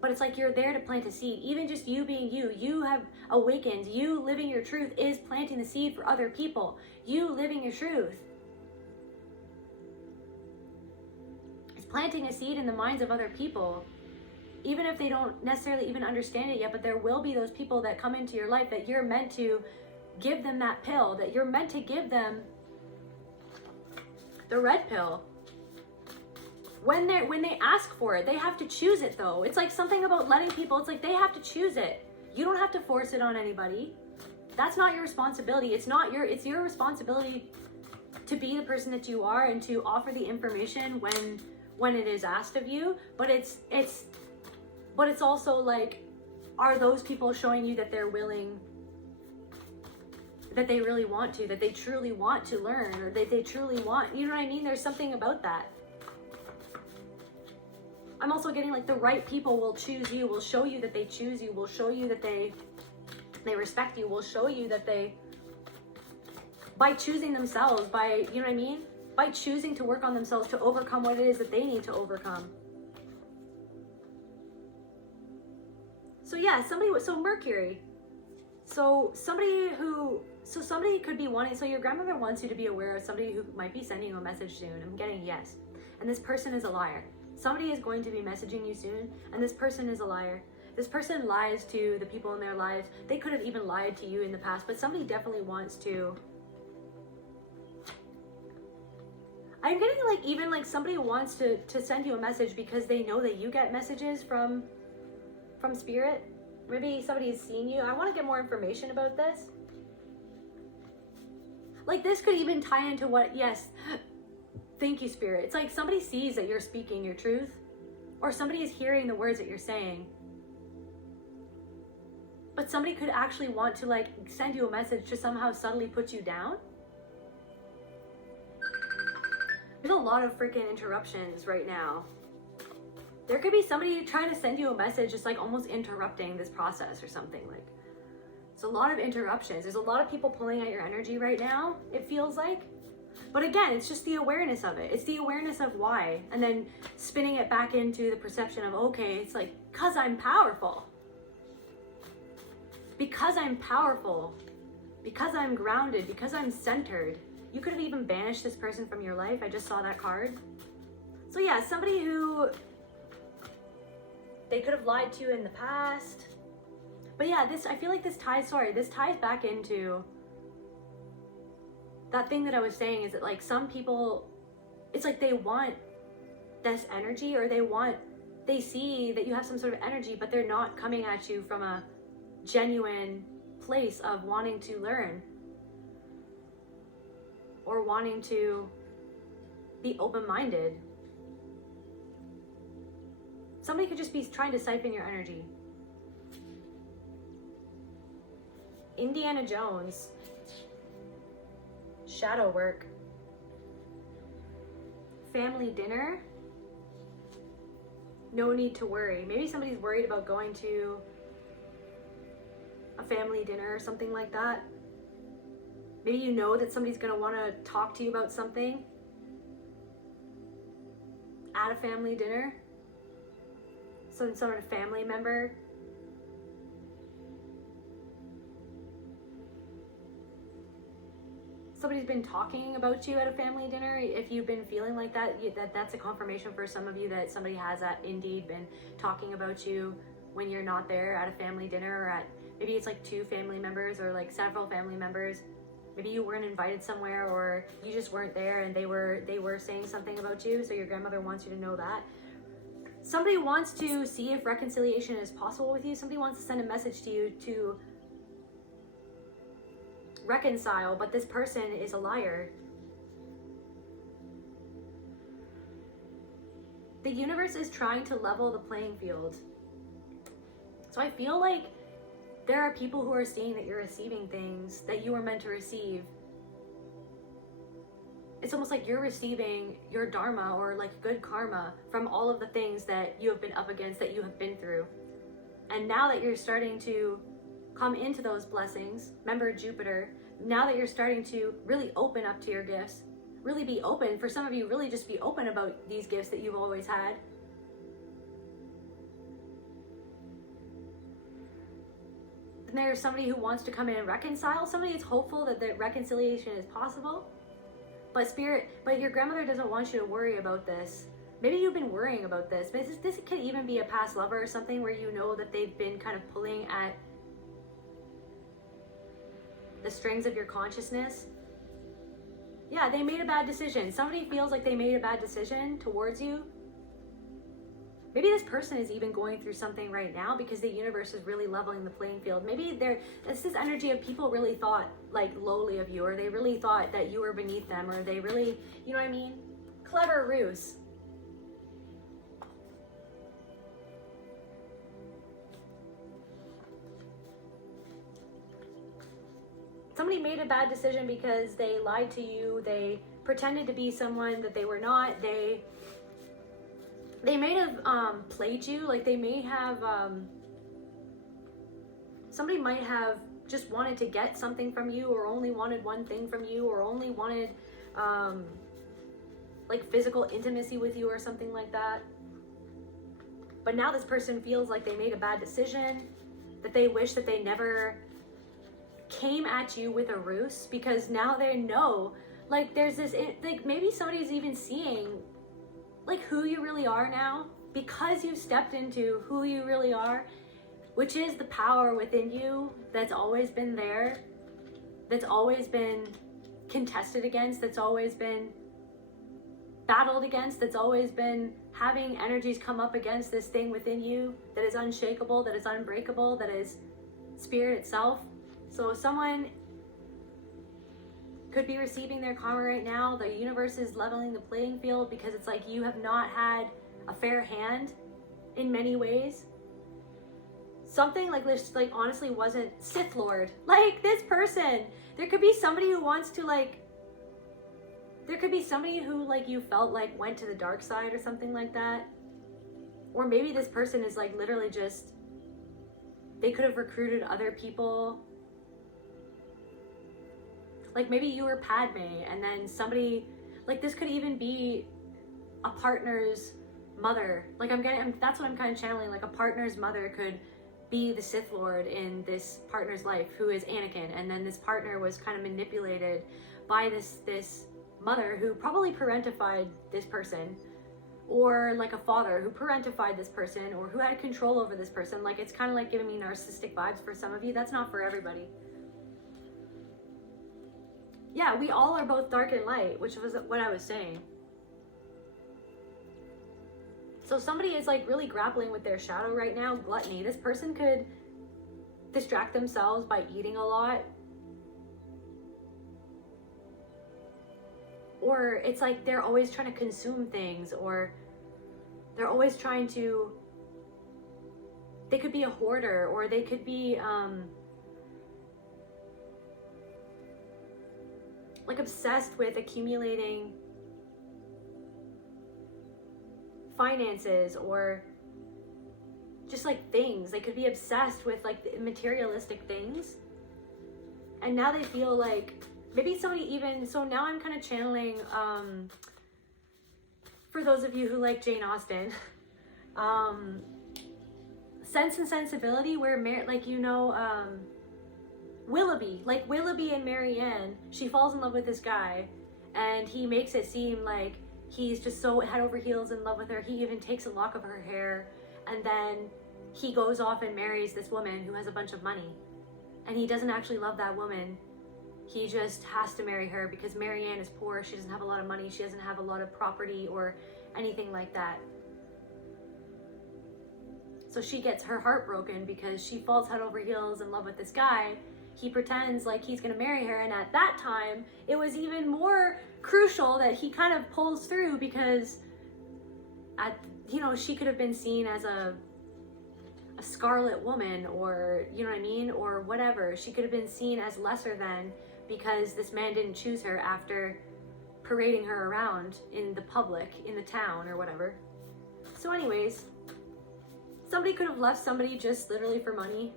But it's like you're there to plant a seed. Even just you being you have awakened. You living your truth is planting the seed for other people. You living your truth is planting a seed in the minds of other people. Even if they don't necessarily even understand it yet, but there will be those people that come into your life that you're meant to give them that pill, that you're meant to give them the red pill. When they ask for it, they have to choose it though. It's like something about letting people, it's like they have to choose it. You don't have to force it on anybody. That's not your responsibility. It's your responsibility to be the person that you are and to offer the information when it is asked of you. But it's also like, are those people showing you that they're willing, that they really want to, that they truly want to learn, or that they truly want, you know what I mean? There's something about that. I'm also getting like the right people will choose you, will show you that they choose you, will show you that they respect you, will show you that by choosing themselves, by, you know what I mean? By choosing to work on themselves to overcome what it is that they need to overcome. So yeah, so Mercury. So somebody could be wanting, so your grandmother wants you to be aware of somebody who might be sending you a message soon. I'm getting yes. And this person is a liar. Somebody is going to be messaging you soon, and this person is a liar. This person lies to the people in their lives. They could have even lied to you in the past, but somebody definitely wants to. I'm getting like even like somebody wants to send you a message because they know that you get messages from spirit. Maybe somebody has seen you. I want to get more information about this. Like this could even tie into what, yes, thank you, Spirit. It's like somebody sees that you're speaking your truth, or somebody is hearing the words that you're saying. But somebody could actually want to like send you a message to somehow subtly put you down. There's a lot of freaking interruptions right now. There could be somebody trying to send you a message just like almost interrupting this process or something. Like, it's a lot of interruptions. There's a lot of people pulling at your energy right now, it feels like. But again, it's just the awareness of it. It's the awareness of why. And then spinning it back into the perception of, okay, it's like, because I'm powerful. Because I'm powerful. Because I'm grounded. Because I'm centered. You could have even banished this person from your life. I just saw that card. So yeah, somebody who they could have lied to in the past. But yeah, I feel like this ties back into that thing that I was saying, is that like some people, it's like they want this energy, or they see that you have some sort of energy, but they're not coming at you from a genuine place of wanting to learn or wanting to be open-minded. Somebody could just be trying to siphon your energy. Indiana Jones. Shadow work. Family dinner. No need to worry. Maybe somebody's worried about going to a family dinner or something like that. Maybe you know that somebody's going to want to talk to you about something at a family dinner. Some sort of family member. Somebody's been talking about you at a family dinner. If you've been feeling like that, that's a confirmation for some of you that somebody has indeed been talking about you when you're not there at a family dinner, or at, maybe it's like 2 family members or like several family members. Maybe you weren't invited somewhere, or you just weren't there and they were saying something about you, so your grandmother wants you to know that. Somebody wants to see if reconciliation is possible with you. Somebody wants to send a message to you to reconcile, but this person is a liar. The universe is trying to level the playing field. So I feel like there are people who are seeing that you're receiving things that you were meant to receive. It's almost like you're receiving your dharma, or like good karma, from all of the things that you have been up against, that you have been through. And now that you're starting to come into those blessings, remember Jupiter, now that you're starting to really open up to your gifts, really be open, for some of you, really just be open about these gifts that you've always had. Then there's somebody who wants to come in and reconcile. Somebody is hopeful that the reconciliation is possible. But your grandmother doesn't want you to worry about this. Maybe you've been worrying about this. But this could even be a past lover or something, where you know that they've been kind of pulling at the strings of your consciousness. Yeah, they made a bad decision. Somebody feels like they made a bad decision towards you. Maybe this person is even going through something right now, because the universe is really leveling the playing field. Maybe it's this energy of people really thought like lowly of you, or they really thought that you were beneath them, or they really, you know what I mean? Clever ruse. Somebody made a bad decision because they lied to you. They pretended to be someone that they were not. They may have played you. Like they may have, somebody might have just wanted to get something from you, or only wanted one thing from you, or only wanted like physical intimacy with you or something like that. But now this person feels like they made a bad decision, that they wish that they never came at you with a ruse, because now they know, like there's this, like maybe somebody's even seeing like who you really are now, because you stepped into who you really are, which is the power within you that's always been there, that's always been contested against, that's always been battled against, that's always been having energies come up against this thing within you that is unshakable, that is unbreakable, that is spirit itself. So someone could be receiving their karma right now. The universe is leveling the playing field, because it's like you have not had a fair hand in many ways. Something like this, like honestly wasn't Sith Lord. Like this person, there could be somebody who wants to there could be somebody who like you felt like went to the dark side or something like that. Or maybe this person is like literally just, they could have recruited other people. Like maybe you were Padme, and then somebody, like this could even be a partner's mother. Like that's what I'm kind of channeling. Like a partner's mother could be the Sith Lord in this partner's life, who is Anakin. And then this partner was kind of manipulated by this mother who probably parentified this person, or like a father who parentified this person, or who had control over this person. Like it's kind of like giving me narcissistic vibes for some of you. That's not for everybody. Yeah, we all are both dark and light, which was what I was saying. So somebody is like really grappling with their shadow right now. Gluttony. This person could distract themselves by eating a lot. Or it's like they're always trying to consume things, or they're always trying to, they could be a hoarder, or they could be like obsessed with accumulating finances, or just like things. They could be obsessed with like the materialistic things, and now they feel like maybe somebody even, so now I'm kind of channeling for those of you who like Jane Austen, Sense and Sensibility, where Willoughby and Marianne, she falls in love with this guy, and he makes it seem like he's just so head over heels in love with her. He even takes a lock of her hair, and then he goes off and marries this woman who has a bunch of money. And he doesn't actually love that woman. He just has to marry her because Marianne is poor. She doesn't have a lot of money. She doesn't have a lot of property or anything like that. So she gets her heart broken because she falls head over heels in love with this guy. He pretends like he's going to marry her. And at that time, it was even more crucial that he kind of pulls through because, she could have been seen as a scarlet woman, or, you know what I mean? Or whatever. She could have been seen as lesser than, because this man didn't choose her after parading her around in the public, in the town or whatever. So anyways, somebody could have left somebody just literally for money,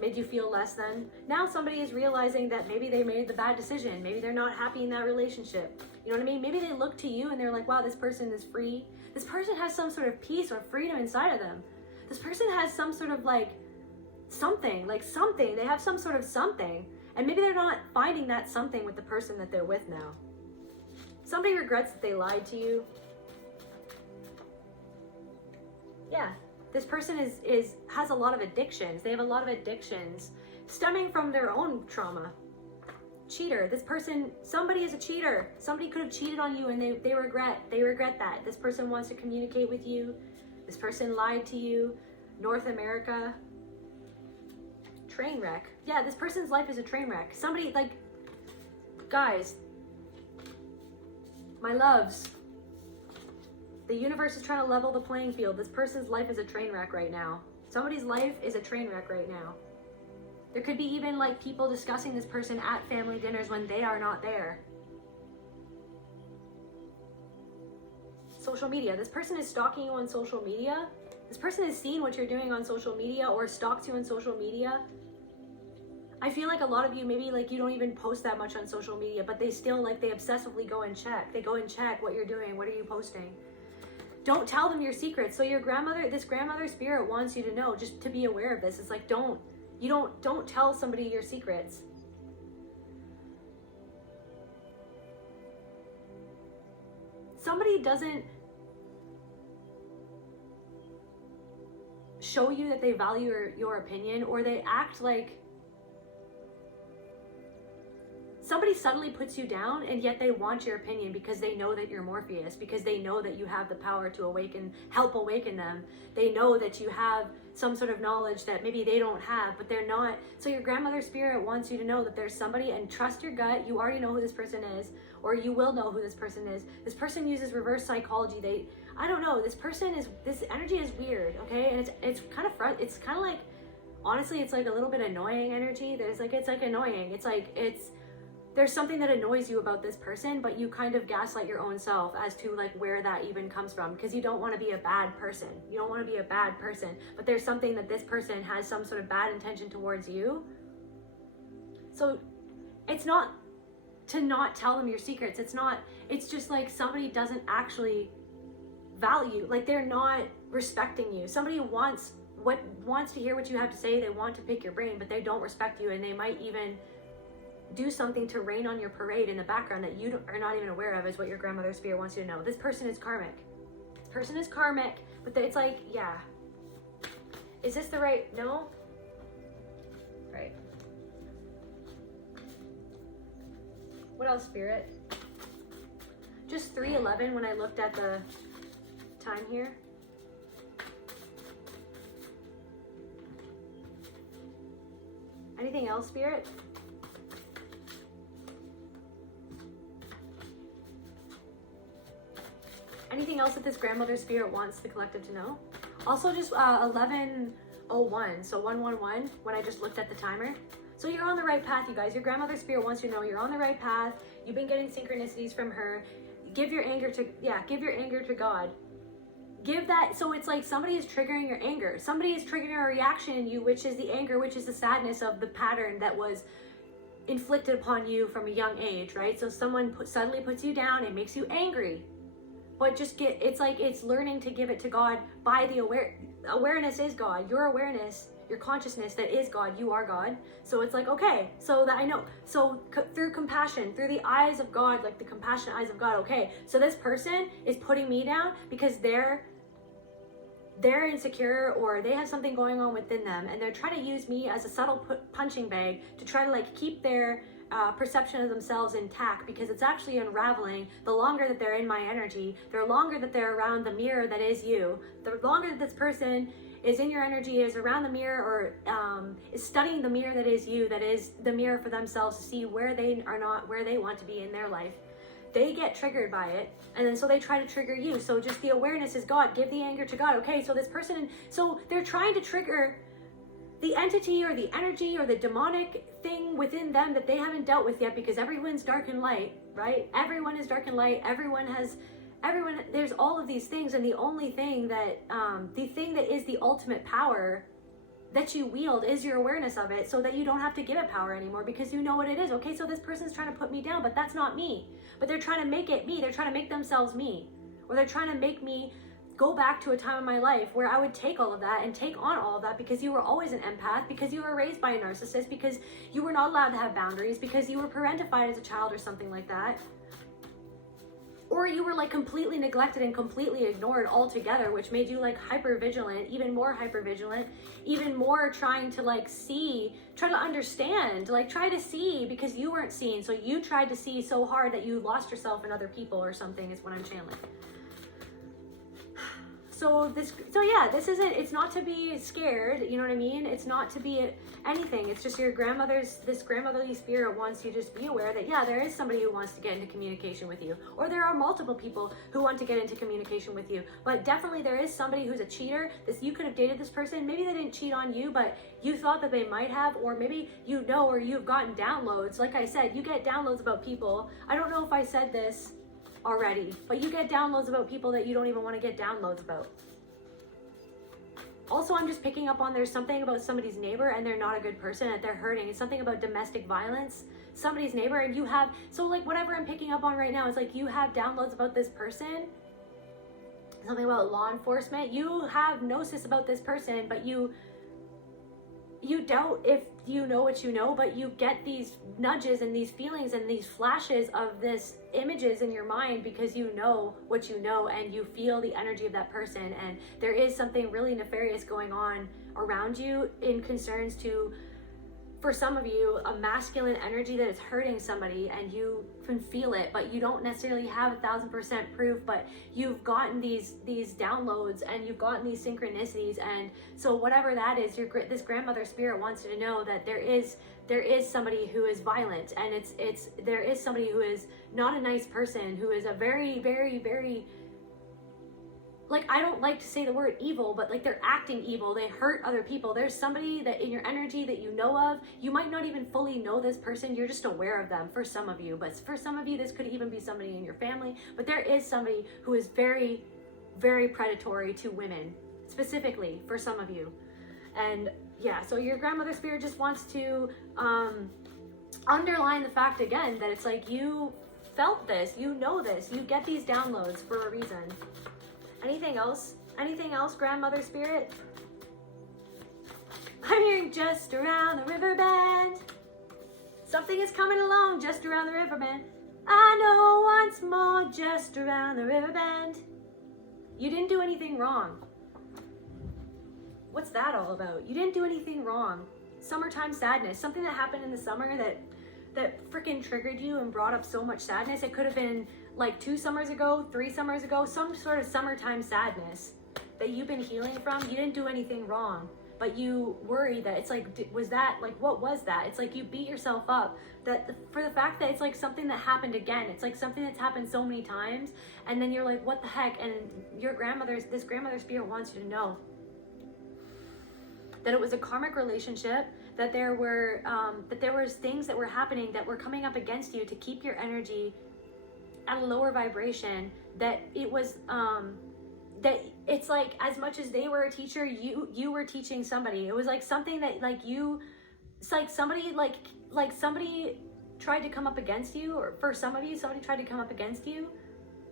made you feel less than. Now somebody is realizing that maybe they made the bad decision. Maybe they're not happy in that relationship. You know what I mean? Maybe they look to you and they're like, wow, this person is free. This person has some sort of peace or freedom inside of them. This person has some sort of something. They have some sort of something. And maybe they're not finding that something with the person that they're with now. Somebody regrets that they lied to you. Yeah, this person has a lot of addictions. They have a lot of addictions stemming from their own trauma. Cheater. This person, somebody is a cheater. Somebody could have cheated on you and they regret that. This person wants to communicate with you. This person lied to you. North America. Train wreck. Yeah, this person's life is a train wreck. Somebody, guys, my loves, the universe is trying to level the playing field. This person's life is a train wreck right now. Somebody's life is a train wreck right now. There could be even people discussing this person at family dinners when they are not there. Social media. This person is stalking you on social media. This person has seen what you're doing on social media or stalks you on social media. I feel like a lot of you, maybe you don't even post that much on social media, but they still they obsessively go and check. They go and check what you're doing. What are you posting? Don't tell them your secrets. So your grandmother, this grandmother spirit wants you to know, just to be aware of this. It's don't tell somebody your secrets. Somebody doesn't show you that they value your opinion, or they act like somebody suddenly puts you down, and yet they want your opinion because they know that you're Morpheus, because they know that you have the power to help awaken them. They know that you have some sort of knowledge that maybe they don't have, but they're not. So your grandmother spirit wants you to know that there's somebody, and trust your gut. You already know who this person is, or you will know who this person is. This person uses reverse psychology. I don't know. This energy is weird, okay? And it's kind of honestly, it's a little bit annoying energy. It's annoying. There's something that annoys you about this person, but you kind of gaslight your own self as to where that even comes from, because you don't want to be a bad person. You don't want to be a bad person, but there's something that this person has some sort of bad intention towards you. So it's not to not tell them your secrets. It's just somebody doesn't actually value, they're not respecting you. Somebody wants to hear what you have to say. They want to pick your brain, but they don't respect you, and they might even do something to rain on your parade in the background that you are not even aware of, is what your grandmother spirit wants you to know. This person is karmic. This person is karmic, but it's yeah. Is this the right? No? Right. What else, spirit? Just 3:11 when I looked at the time here. Anything else, spirit? Anything else that this grandmother spirit wants the collective to know? Also, just 11:01, so 111, when I just looked at the timer. So you're on the right path, you guys. Your grandmother spirit wants you to know you're on the right path. You've been getting synchronicities from her. Give your anger to God. Give that, so it's somebody is triggering your anger. Somebody is triggering a reaction in you, which is the anger, which is the sadness of the pattern that was inflicted upon you from a young age, right? So someone suddenly puts you down, it makes you angry. But it's learning to give it to God by the awareness is God. Your awareness, your consciousness that is God, you are God. So it's okay, so that I know. So through compassion, through the eyes of God, the compassionate eyes of God, okay, so this person is putting me down because they're they're insecure or they have something going on within them, and they're trying to use me as a subtle punching bag to try to like keep their perception of themselves intact, because it's actually unraveling the longer that they're in my energy, the longer that they're around the mirror that is you, the longer that this person is in your energy, is around the mirror, or is studying the mirror that is you, that is the mirror for themselves, to see where they are not where they want to be in their life. They get triggered by it, and then so they try to trigger you. So just the awareness is God. Give the anger to God. Okay, so this person, so they're trying to trigger the entity or the energy or the demonic thing within them that they haven't dealt with yet, because everyone's dark and light, right? Everyone is dark and light. Everyone, there's all of these things, and the only thing that, the thing that is the ultimate power that you wield is your awareness of it, so that you don't have to give it power anymore, because you know what it is. Okay, so this person's trying to put me down, but that's not me. But they're trying to make it me. They're trying to make themselves me. Or they're trying to make me go back to a time in my life where I would take all of that and take on all of that, because you were always an empath, because you were raised by a narcissist, because you were not allowed to have boundaries, because you were parentified as a child or something like that. Or you were like completely neglected and completely ignored altogether, which made you like hyper vigilant, even more hyper vigilant, even more trying to like see, try to understand, like try to see, because you weren't seen. So you tried to see so hard that you lost yourself in other people or something, is what I'm channeling. So yeah, this isn't, it's not to be scared, you know what I mean? It's not to be anything. It's just this grandmotherly spirit wants you to just be aware that, yeah, there is somebody who wants to get into communication with you. Or there are multiple people who want to get into communication with you. But definitely there is somebody who's a cheater. You could have dated this person. Maybe they didn't cheat on you, but you thought that they might have. Or maybe you know, or you've gotten downloads. Like I said, you get downloads about people. I don't know if I said this already, but you get downloads about people that you don't even want to get downloads about. Also, I'm just picking up on, there's something about somebody's neighbor and they're not a good person, that they're hurting. It's something about domestic violence, somebody's neighbor, and you have, so like whatever I'm picking up on right now is like you have downloads about this person, something about law enforcement. You have gnosis about this person, but you doubt if you know what you know, but you get these nudges and these feelings and these flashes of this images in your mind, because you know what you know and you feel the energy of that person, and there is something really nefarious going on around you in concerns to, for some of you, a masculine energy that is hurting somebody, and you can feel it, but you don't necessarily have 1000% proof, but you've gotten these downloads and you've gotten these synchronicities. And so whatever that is, this grandmother spirit wants you to know that there is somebody who is violent, and there is somebody who is not a nice person, who is a very, very, very, like, I don't like to say the word evil, but like they're acting evil. They hurt other people. There's somebody that in your energy that you know of. You might not even fully know this person. You're just aware of them for some of you. But for some of you, this could even be somebody in your family. But there is somebody who is very, very predatory to women, specifically for some of you. And yeah, so your grandmother spirit just wants to underline the fact again that it's like you felt this, you know this, you get these downloads for a reason. Anything else? Anything else, grandmother spirit? I'm hearing just around the river bend. Something is coming along just around the river bend. I know once more just around the river bend. You didn't do anything wrong. What's that all about? You didn't do anything wrong. Summertime sadness. Something that happened in the summer that freaking triggered you and brought up so much sadness. It could have been like 2 summers ago, 3 summers ago, some sort of summertime sadness that you've been healing from. You didn't do anything wrong, but you worry that it's like, was that like, what was that? It's like you beat yourself up for the fact that it's like something that happened again. It's like something that's happened so many times, and then you're like, what the heck? And this grandmother spirit wants you to know that it was a karmic relationship, that there was things that were happening that were coming up against you to keep your energy at a lower vibration, that it was that it's like, as much as they were a teacher, you were teaching somebody. It was like something that like you, it's like somebody somebody tried to come up against you, or for some of you, somebody tried to come up against you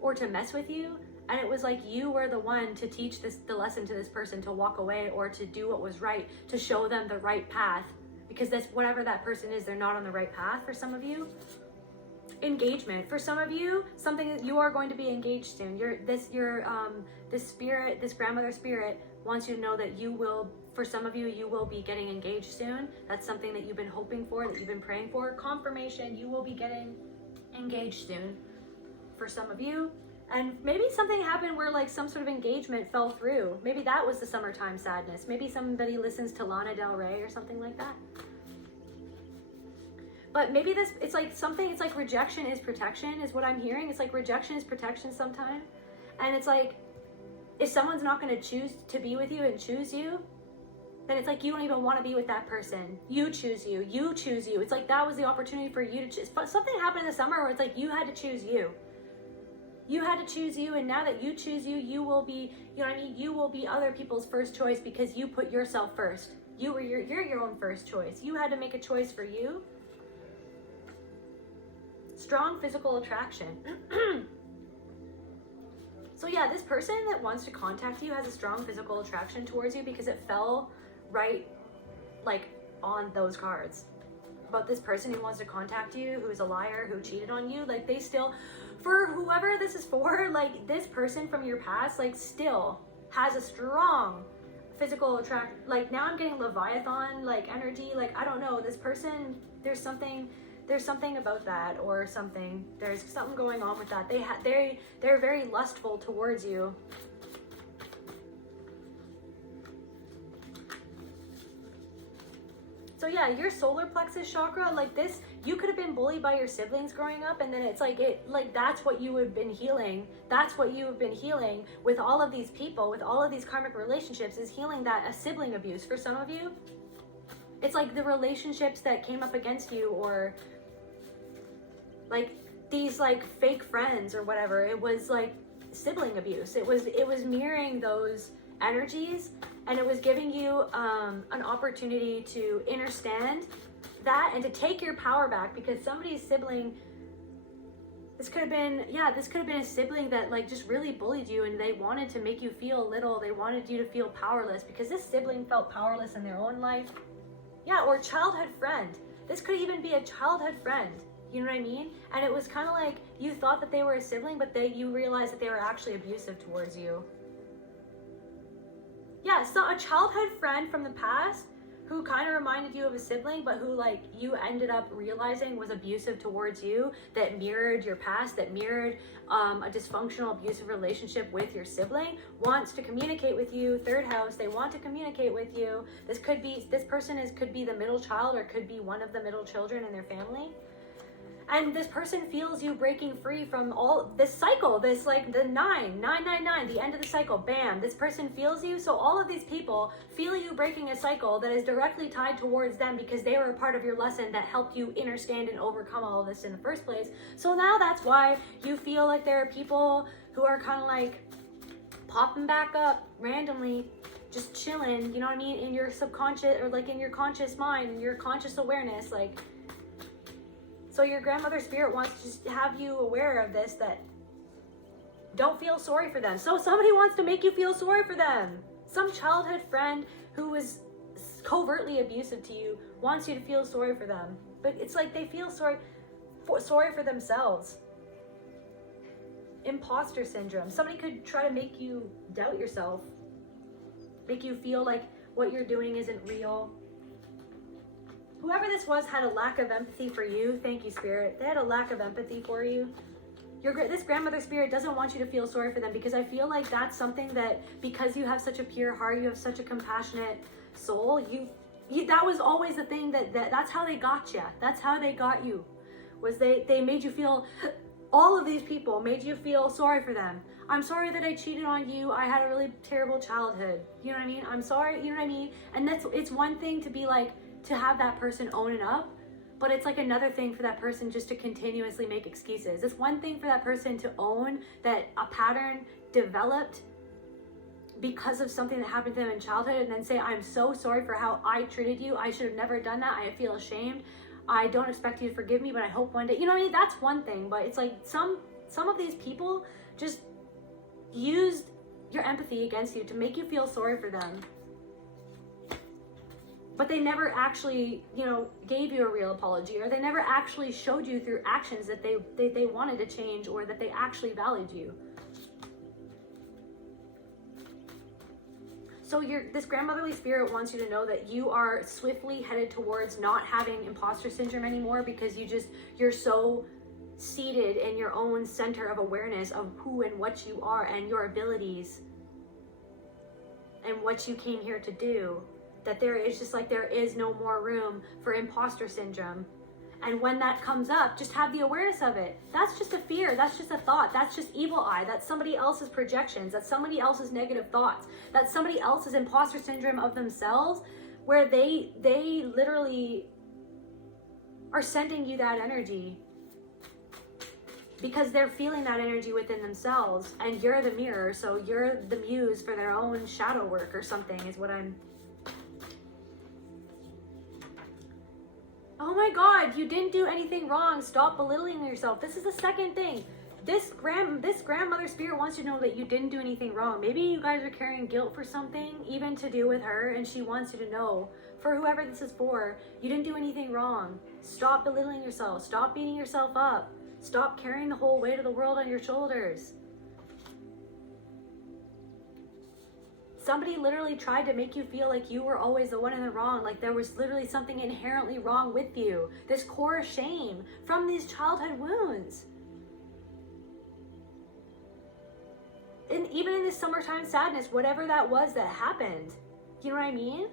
or to mess with you, and it was like you were the one to teach the lesson to this person, to walk away or to do what was right, to show them the right path, because that's whatever that person is, they're not on the right path for some of you. Engagement for some of you, something that you are going to be engaged soon. This grandmother spirit wants you to know that you will, for some of you, you will be getting engaged soon. That's something that you've been hoping for, that you've been praying for. Confirmation, you will be getting engaged soon for some of you. And maybe something happened where like some sort of engagement fell through. Maybe that was the summertime sadness. Maybe somebody listens to Lana Del Rey or something like that. But maybe this, it's like something, it's like rejection is protection is what I'm hearing. It's like rejection is protection sometime. And it's like, if someone's not going to choose to be with you and choose you, then it's like you don't even want to be with that person. You choose you. You choose you. It's like that was the opportunity for you to choose. But something happened in the summer where it's like you had to choose you. You had to choose you, and now that you choose you, you will be, you know what I mean? You will be other people's first choice because you put yourself first. You're your own first choice. You had to make a choice for you. Strong physical attraction. So yeah, this person that wants to contact you has a strong physical attraction towards you because it fell right like on those cards. But this person who wants to contact you, who's a liar, who cheated on you, like they still, for whoever this is for, like this person from your past, like still has a strong physical attraction. Like now I'm getting Leviathan like energy. Like I don't know, this person, there's something about that or something. There's something going on with that. They're very lustful towards you. So yeah, your solar plexus chakra, like this, you could have been bullied by your siblings growing up, and then it's like that's what you have been healing. That's what you have been healing with all of these people, with all of these karmic relationships, is healing that a sibling abuse for some of you. It's like the relationships that came up against you, or like these like fake friends or whatever. It was like sibling abuse. It was mirroring those energies, and it was giving you an opportunity to understand that and to take your power back, because somebody's sibling, this could have been a sibling that like just really bullied you, and they wanted to make you feel little. They wanted you to feel powerless because this sibling felt powerless in their own life. Yeah, or childhood friend. This could even be a childhood friend. You know what I mean? And it was kind of like you thought that they were a sibling, but you realized that they were actually abusive towards you. Yeah, so a childhood friend from the past who kind of reminded you of a sibling, but who like you ended up realizing was abusive towards you, that mirrored your past, that mirrored a dysfunctional abusive relationship with your sibling, wants to communicate with you. Third house, they want to communicate with you. This person could be the middle child, or could be one of the middle children in their family. And this person feels you breaking free from all this cycle, this like the 999, the end of the cycle, bam, this person feels you. So all of these people feel you breaking a cycle that is directly tied towards them because they were a part of your lesson that helped you understand and overcome all of this in the first place. So now that's why you feel like there are people who are kind of like popping back up randomly, just chilling, you know what I mean, in your subconscious, or like in your conscious mind, in your conscious awareness, like. So your grandmother spirit wants to just have you aware of this, that don't feel sorry for them. So somebody wants to make you feel sorry for them. Some childhood friend who was covertly abusive to you wants you to feel sorry for them. But it's like they feel sorry for themselves. Imposter syndrome. Somebody could try to make you doubt yourself. Make you feel like what you're doing isn't real. Whoever this was had a lack of empathy for you. Thank you, Spirit. They had a lack of empathy for you. This grandmother spirit doesn't want you to feel sorry for them, because I feel like that's something that, because you have such a pure heart, you have such a compassionate soul, that was always the thing that's how they got you. That's how they got you. Was they made you feel, all of these people made you feel sorry for them. I'm sorry that I cheated on you. I had a really terrible childhood. You know what I mean? I'm sorry. You know what I mean? And it's one thing to be like, to have that person own it up, but it's like another thing for that person just to continuously make excuses. It's one thing for that person to own that a pattern developed because of something that happened to them in childhood, and then say, I'm so sorry for how I treated you. I should have never done that. I feel ashamed. I don't expect you to forgive me, but I hope one day, you know what I mean? That's one thing, but it's like some of these people just used your empathy against you to make you feel sorry for them. But they never actually, gave you a real apology, or they never actually showed you through actions that they wanted to change, or that they actually valued you. So this grandmotherly spirit wants you to know that you are swiftly headed towards not having imposter syndrome anymore, because you're so seated in your own center of awareness of who and what you are and your abilities and what you came here to do, that there is no more room for imposter syndrome. And when that comes up, just have the awareness of it. That's just a fear. That's just a thought. That's just evil eye. That's somebody else's projections. That's somebody else's negative thoughts. That's somebody else's imposter syndrome of themselves, where they literally are sending you that energy because they're feeling that energy within themselves, and you're the mirror. So you're the muse for their own shadow work or something is what I'm... Oh my God, you didn't do anything wrong. Stop belittling yourself. This is the second thing. This grandmother spirit wants you to know that you didn't do anything wrong. Maybe you guys are carrying guilt for something, even to do with her, and she wants you to know, for whoever this is for, you didn't do anything wrong. Stop belittling yourself. Stop beating yourself up. Stop carrying the whole weight of the world on your shoulders. Somebody literally tried to make you feel like you were always the one in the wrong, like there was literally something inherently wrong with you. This core shame from these childhood wounds. And even in this summertime sadness, whatever that was that happened, you know what I mean?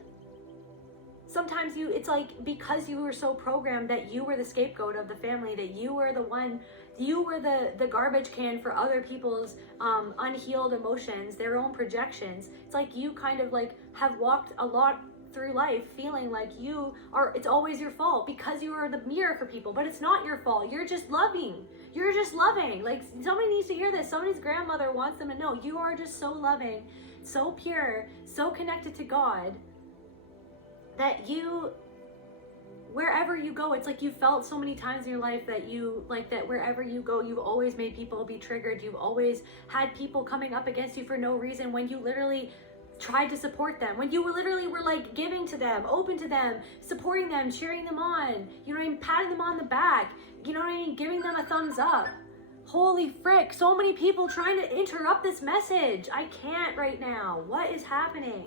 Sometimes it's like, because you were so programmed that you were the scapegoat of the family, that you were the one, you were the garbage can for other people's unhealed emotions, their own projections. It's like you kind of like have walked a lot through life feeling like it's always your fault because you are the mirror for people, but it's not your fault. You're just loving. You're just loving. Like, somebody needs to hear this. Somebody's grandmother wants them to know you are just so loving, so pure, so connected to God, that wherever you go, it's like you felt so many times in your life that that wherever you go, you've always made people be triggered. You've always had people coming up against you for no reason, when you literally tried to support them, when you literally were like giving to them, open to them, supporting them, cheering them on, you know what I mean, patting them on the back, you know what I mean, giving them a thumbs up. Holy frick, so many people trying to interrupt this message. I can't right now. What is happening?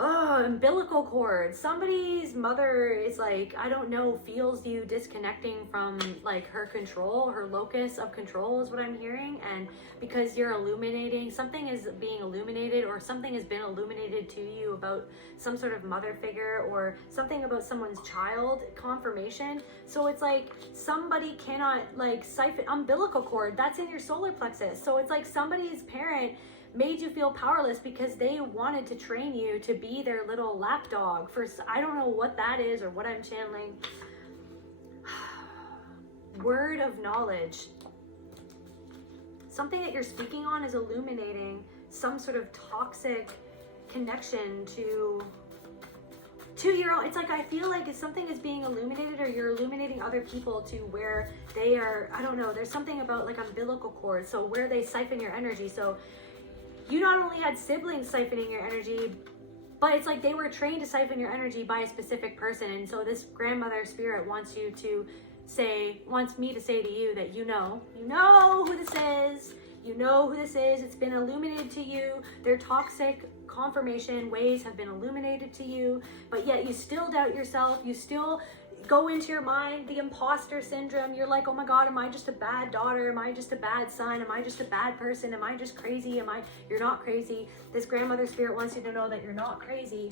Oh, umbilical cord. Somebody's mother is like, I don't know, feels you disconnecting from like her control, her locus of control is what I'm hearing. And because you're illuminating, something is being illuminated, or something has been illuminated to you about some sort of mother figure, or something about someone's child, confirmation. So it's like somebody cannot like siphon umbilical cord. That's in your solar plexus. So it's like somebody's parent made you feel powerless because they wanted to train you to be their little lapdog. I don't know what that is or what I'm channeling. Word of knowledge. Something that you're speaking on is illuminating some sort of toxic connection to your own. It's like, I feel like if something is being illuminated, or you're illuminating other people to where they are, I don't know, there's something about like umbilical cord, so where they siphon your energy. So you not only had siblings siphoning your energy, but it's like they were trained to siphon your energy by a specific person. And so this grandmother spirit wants me to say to you that you know who this is. You know who this is. It's been illuminated to you. Their toxic confirmation ways have been illuminated to you, but yet you still doubt yourself. You still go into your mind, the imposter syndrome. You're like, oh my God, am I just a bad daughter? Am I just a bad son? Am I just a bad person? Am I just crazy? You're not crazy. This grandmother spirit wants you to know that you're not crazy,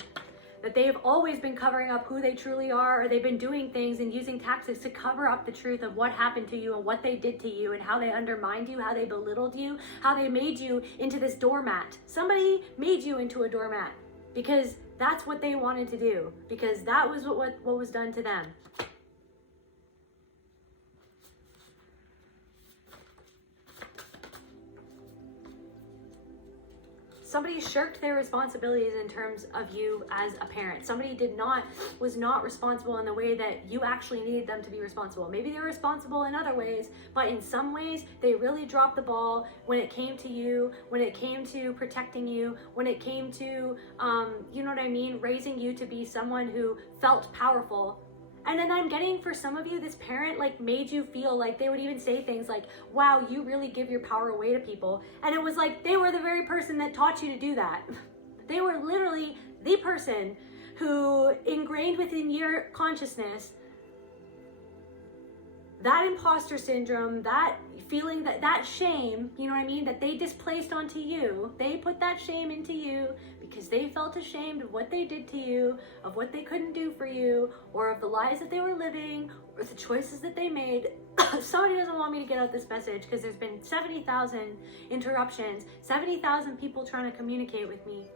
that they have always been covering up who they truly are, or they've been doing things and using tactics to cover up the truth of what happened to you and what they did to you and how they undermined you, how they belittled you, how they made you into this doormat. Somebody made you into a doormat because that's what they wanted to do, because that was what was done to them. Somebody shirked their responsibilities in terms of you as a parent. Somebody was not responsible in the way that you actually needed them to be responsible. Maybe they were responsible in other ways, but in some ways they really dropped the ball when it came to you, when it came to protecting you, when it came to, you know what I mean, raising you to be someone who felt powerful. And then I'm getting, for some of you, this parent like made you feel like, they would even say things like, wow, you really give your power away to people. And it was like they were the very person that taught you to do that. They were literally the person who ingrained within your consciousness that imposter syndrome, that feeling, that shame, you know what I mean, that they displaced onto you. They put that shame into you because they felt ashamed of what they did to you, of what they couldn't do for you, or of the lies that they were living, or the choices that they made. Somebody doesn't want me to get out this message because there's been 70,000 interruptions, 70,000 people trying to communicate with me.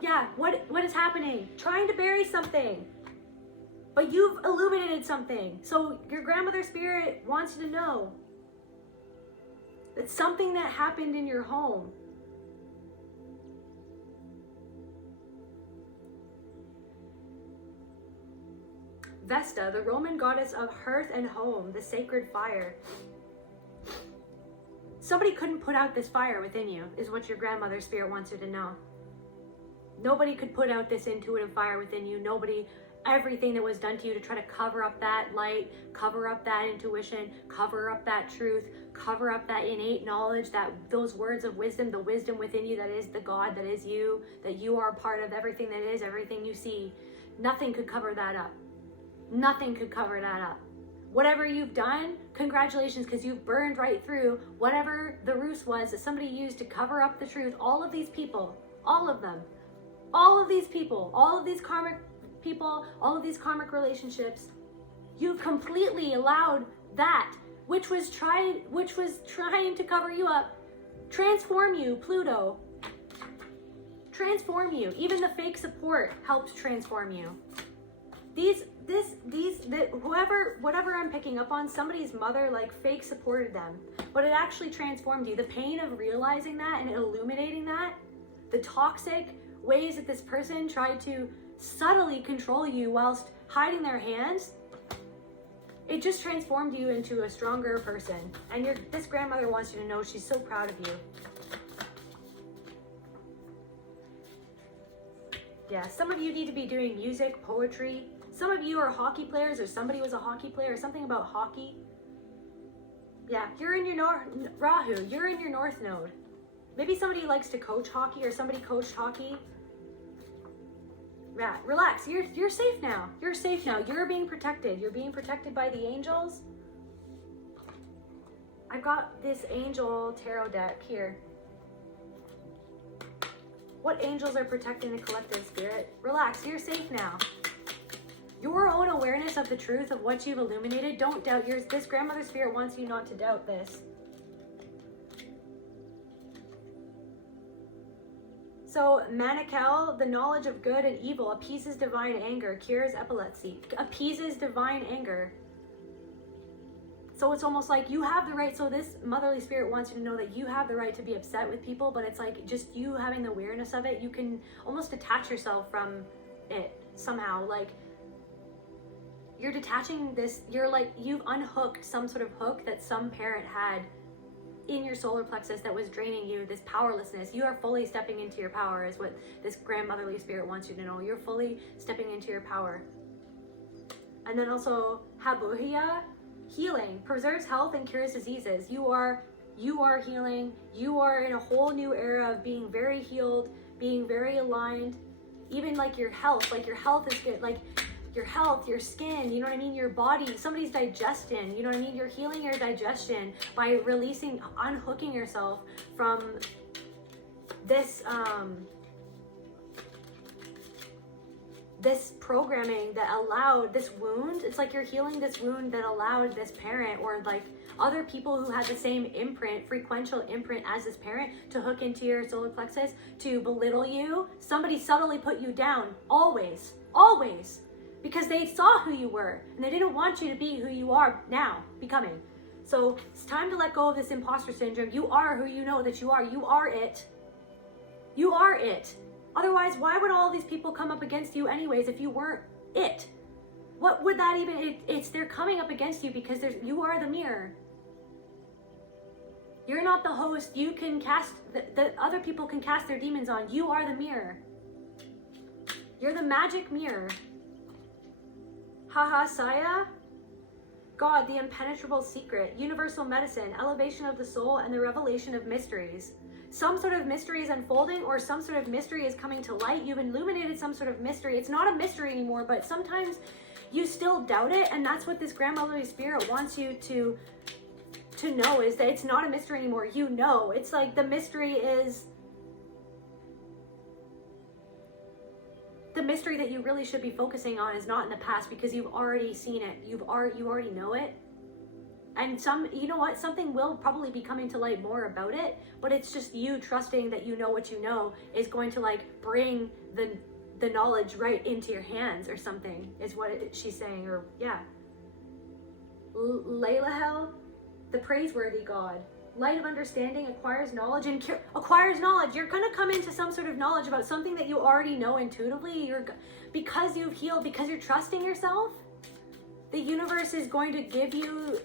Yeah, what is happening? Trying to bury something. But you've illuminated something. So your grandmother spirit wants you to know that something that happened in your home. Vesta, the Roman goddess of hearth and home, the sacred fire. Somebody couldn't put out this fire within you, is what your grandmother spirit wants you to know. Nobody could put out this intuitive fire within you. Nobody. Everything that was done to you to try to cover up that light, cover up that intuition, cover up that truth, cover up that innate knowledge, that those words of wisdom, the wisdom within you that is the God that is you, that you are part of everything that is, everything you see. Nothing could cover that up. Nothing could cover that up. Whatever you've done, congratulations, because you've burned right through whatever the ruse was that somebody used to cover up the truth. All of these people, all of them, all of these people, all of these karmic people, all of these karmic relationships, you've completely allowed that which was trying to cover you up, transform you. Pluto, transform you. Even the fake support helped transform you. Whatever I'm picking up on, somebody's mother like fake supported them, but it actually transformed you. The pain of realizing that and illuminating that, the toxic ways that this person tried to subtly control you whilst hiding their hands, it just transformed you into a stronger person. And this grandmother wants you to know she's so proud of you. Yeah, some of you need to be doing music, poetry. Some of you are hockey players, or somebody was a hockey player, or something about hockey. Yeah, you're in your Rahu, you're in your North Node. Maybe somebody likes to coach hockey, or somebody coached hockey. Yeah, relax. You're safe now. You're safe now. You're being protected. You're being protected by the angels. I've got this angel tarot deck here. What angels are protecting the collective spirit? Relax. You're safe now. Your own awareness of the truth of what you've illuminated, don't doubt yours. This grandmother spirit wants you not to doubt this. So, Manikel, the knowledge of good and evil, appeases divine anger, cures epilepsy, appeases divine anger. So it's almost like you have the right, so this motherly spirit wants you to know that you have the right to be upset with people, but it's like just you having the awareness of it, you can almost detach yourself from it somehow. Like, you're detaching this, you've unhooked some sort of hook that some parent had in your solar plexus that was draining you, this powerlessness. You are fully stepping into your power is what this grandmotherly spirit wants you to know. You're fully stepping into your power. And then also Habuhia, healing, preserves health and cures diseases. You are healing. You are in a whole new era of being very healed, being very aligned. Even like your health is good. Like your health, your skin, you know what I mean? Your body, somebody's digestion, you know what I mean? You're healing your digestion by releasing, unhooking yourself from this, this programming that allowed this wound. It's like you're healing this wound that allowed this parent, or like other people who had the same imprint, frequential imprint as this parent, to hook into your solar plexus, to belittle you. Somebody subtly put you down, always, because they saw who you were and they didn't want you to be who you are now becoming. So it's time to let go of this imposter syndrome. You are who you know that you are. You are it. You are it. Otherwise, why would all these people come up against you anyways if you weren't it? What would that even, they're coming up against you because you are the mirror. You're not the host. You can cast, the other people can cast their demons on. You are the mirror. You're the magic mirror. Saya, God, the impenetrable secret, universal medicine, elevation of the soul, and the revelation of mysteries. some sort of mystery is unfolding, or some sort of mystery is coming to light. You've illuminated some sort of mystery. It's not a mystery anymore, but sometimes you still doubt it, and that's what this grandmotherly spirit wants you to know, is that it's not a mystery anymore. You know, it's like the mystery is the mystery that you really should be focusing on is not in the past, because you've already seen it. You already know it. And you know what? Something will probably be coming to light more about it, but it's just you trusting that you know what you know is going to like bring the knowledge right into your hands or something, is what she's saying. Or yeah. Leilahel, the praiseworthy God. Light of understanding acquires knowledge and acquires knowledge. You're going to come into some sort of knowledge about something that you already know intuitively. Because you've healed, because you're trusting yourself, the universe is going to give you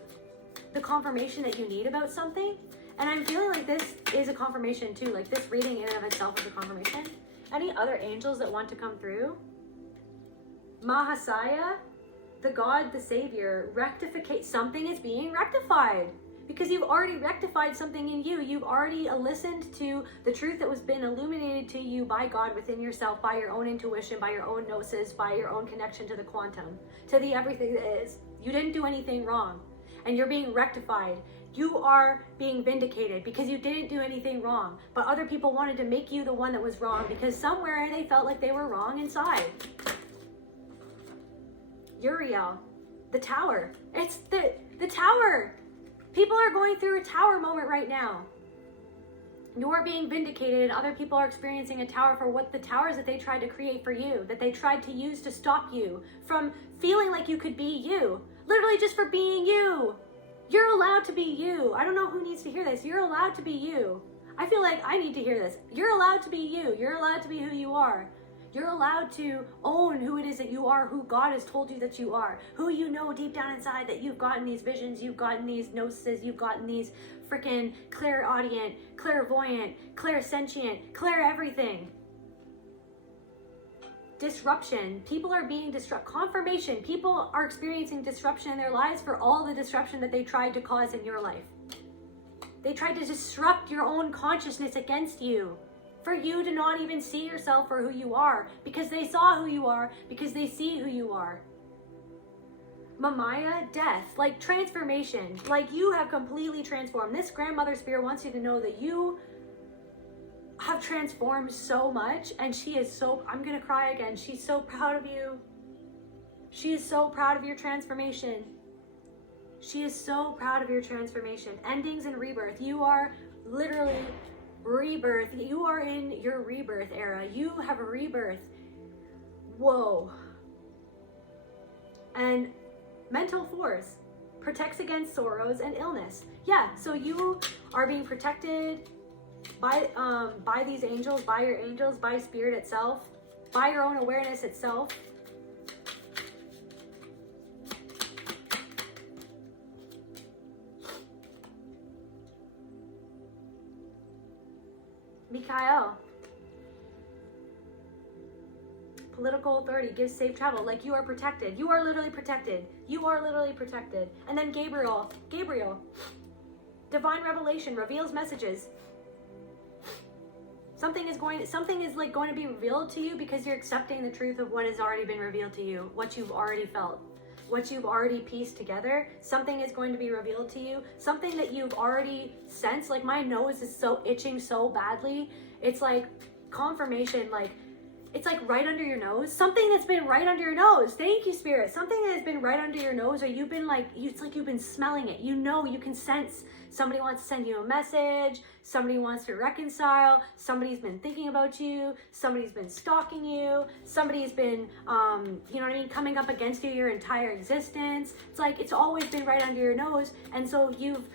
the confirmation that you need about something. And I'm feeling like this is a confirmation too. Like this reading in and of itself is a confirmation. Any other angels that want to come through? Mahasaya, the God, the Savior, rectificate. Something is being rectified. Because you've already rectified something in you. You've already listened to the truth that was been illuminated to you by God within yourself, by your own intuition, by your own gnosis, by your own connection to the quantum, to the everything that is. You didn't do anything wrong. And you're being rectified. You are being vindicated because you didn't do anything wrong. But other people wanted to make you the one that was wrong because somewhere they felt like they were wrong inside. Uriel, the tower. It's the tower. People are going through a tower moment right now. You're being vindicated, and other people are experiencing a tower for what the towers that they tried to create for you, that they tried to use to stop you from feeling like you could be you. Literally just for being you. You're allowed to be you. I don't know who needs to hear this. You're allowed to be you. I feel like I need to hear this. You're allowed to be you. You're allowed to be who you are. You're allowed to own who it is that you are, who God has told you that you are, who you know deep down inside that you've gotten these visions, you've gotten these gnosis, you've gotten these freaking clairaudient, clairvoyant, clairsentient, everything. Disruption. People are being confirmation. People are experiencing disruption in their lives for all the disruption that they tried to cause in your life. They tried to disrupt your own consciousness against you. For you to not even see yourself for who you are, because they saw who you are, because they see who you are. Mamaya, death, like transformation, like you have completely transformed. This grandmother spirit wants you to know that you have transformed so much, and she is so, I'm gonna cry again, she's so proud of you. She is so proud of your transformation. She is so proud of your transformation. Endings and rebirth. You are literally rebirth. You are in your rebirth era. You have a rebirth. Whoa. And mental force protects against sorrows and illness. Yeah, so you are being protected by these angels, by your angels, by spirit itself, by your own awareness itself. Mikhail, political authority gives safe travel. Like you are protected. You are literally protected. You are literally protected. And then Gabriel, divine revelation reveals messages. Something is like going to be revealed to you because you're accepting the truth of what has already been revealed to you, what you've already felt, what you've already pieced together. Something is going to be revealed to you, something that you've already sensed. Like my nose is so itching so badly. It's like confirmation, like it's like right under your nose. Something that's been right under your nose. Thank you, Spirit. Something that has been right under your nose, or you've been like, it's like you've been smelling it. You know, you can sense somebody wants to send you a message. Somebody wants to reconcile. Somebody's been thinking about you. Somebody's been stalking you. Somebody's been, you know what I mean, coming up against you your entire existence. It's like it's always been right under your nose. And so you've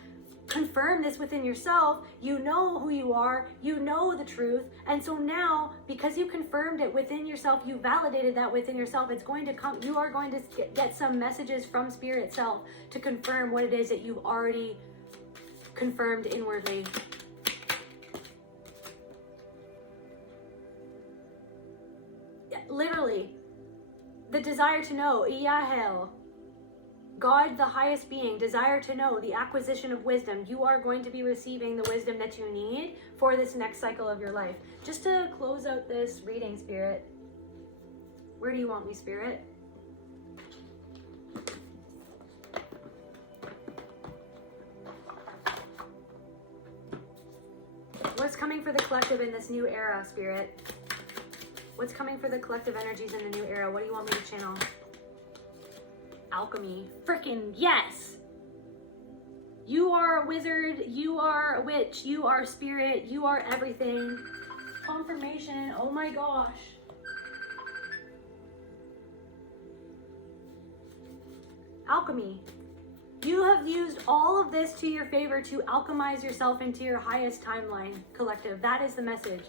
confirmed this within yourself. You know who you are. You know the truth. And so now, because you confirmed it within yourself, you validated that within yourself, it's going to come. You are going to get some messages from Spirit itself to confirm what it is that you've already confirmed inwardly. Literally, the desire to know, Iyahel, God, the highest being, desire to know, the acquisition of wisdom. You are going to be receiving the wisdom that you need for this next cycle of your life. Just to close out this reading, Spirit, where do you want me, Spirit? What's coming for the collective in this new era, Spirit? What's coming for the collective energies in the new era? What do you want me to channel? Alchemy. Frickin' yes! You are a wizard, you are a witch, you are spirit, you are everything. Confirmation, oh my gosh. Alchemy. You have used all of this to your favor to alchemize yourself into your highest timeline, collective. That is the message.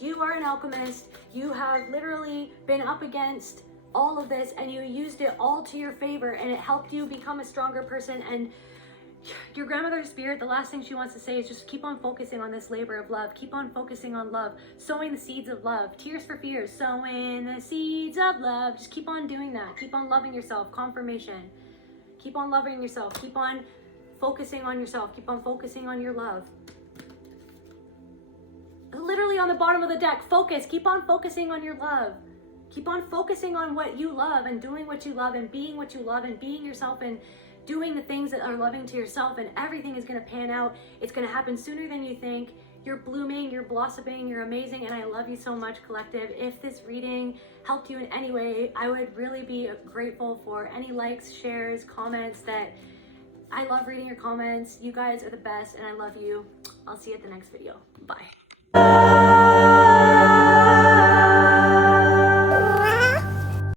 You are an alchemist. You have literally been up against all of this and you used it all to your favor and it helped you become a stronger person. And your grandmother's spirit, the last thing she wants to say is just keep on focusing on this labor of love. Keep on focusing on love, sowing the seeds of love. Tears for fears, sowing the seeds of love. Just keep on doing that. Keep on loving yourself. Confirmation. Keep on loving yourself. Keep on focusing on yourself. Keep on focusing on your love. Literally on the bottom of the deck, focus. Keep on focusing on your love. Keep on focusing on what you love and doing what you love and being what you love and being yourself and doing the things that are loving to yourself, and everything is going to pan out. It's going to happen sooner than you think. You're blooming, you're blossoming, you're amazing, and I love you so much, collective. If this reading helped you in any way, I would really be grateful for any likes, shares, comments. That I love reading your comments. You guys are the best, and I love you. I'll see you at the next video. Bye.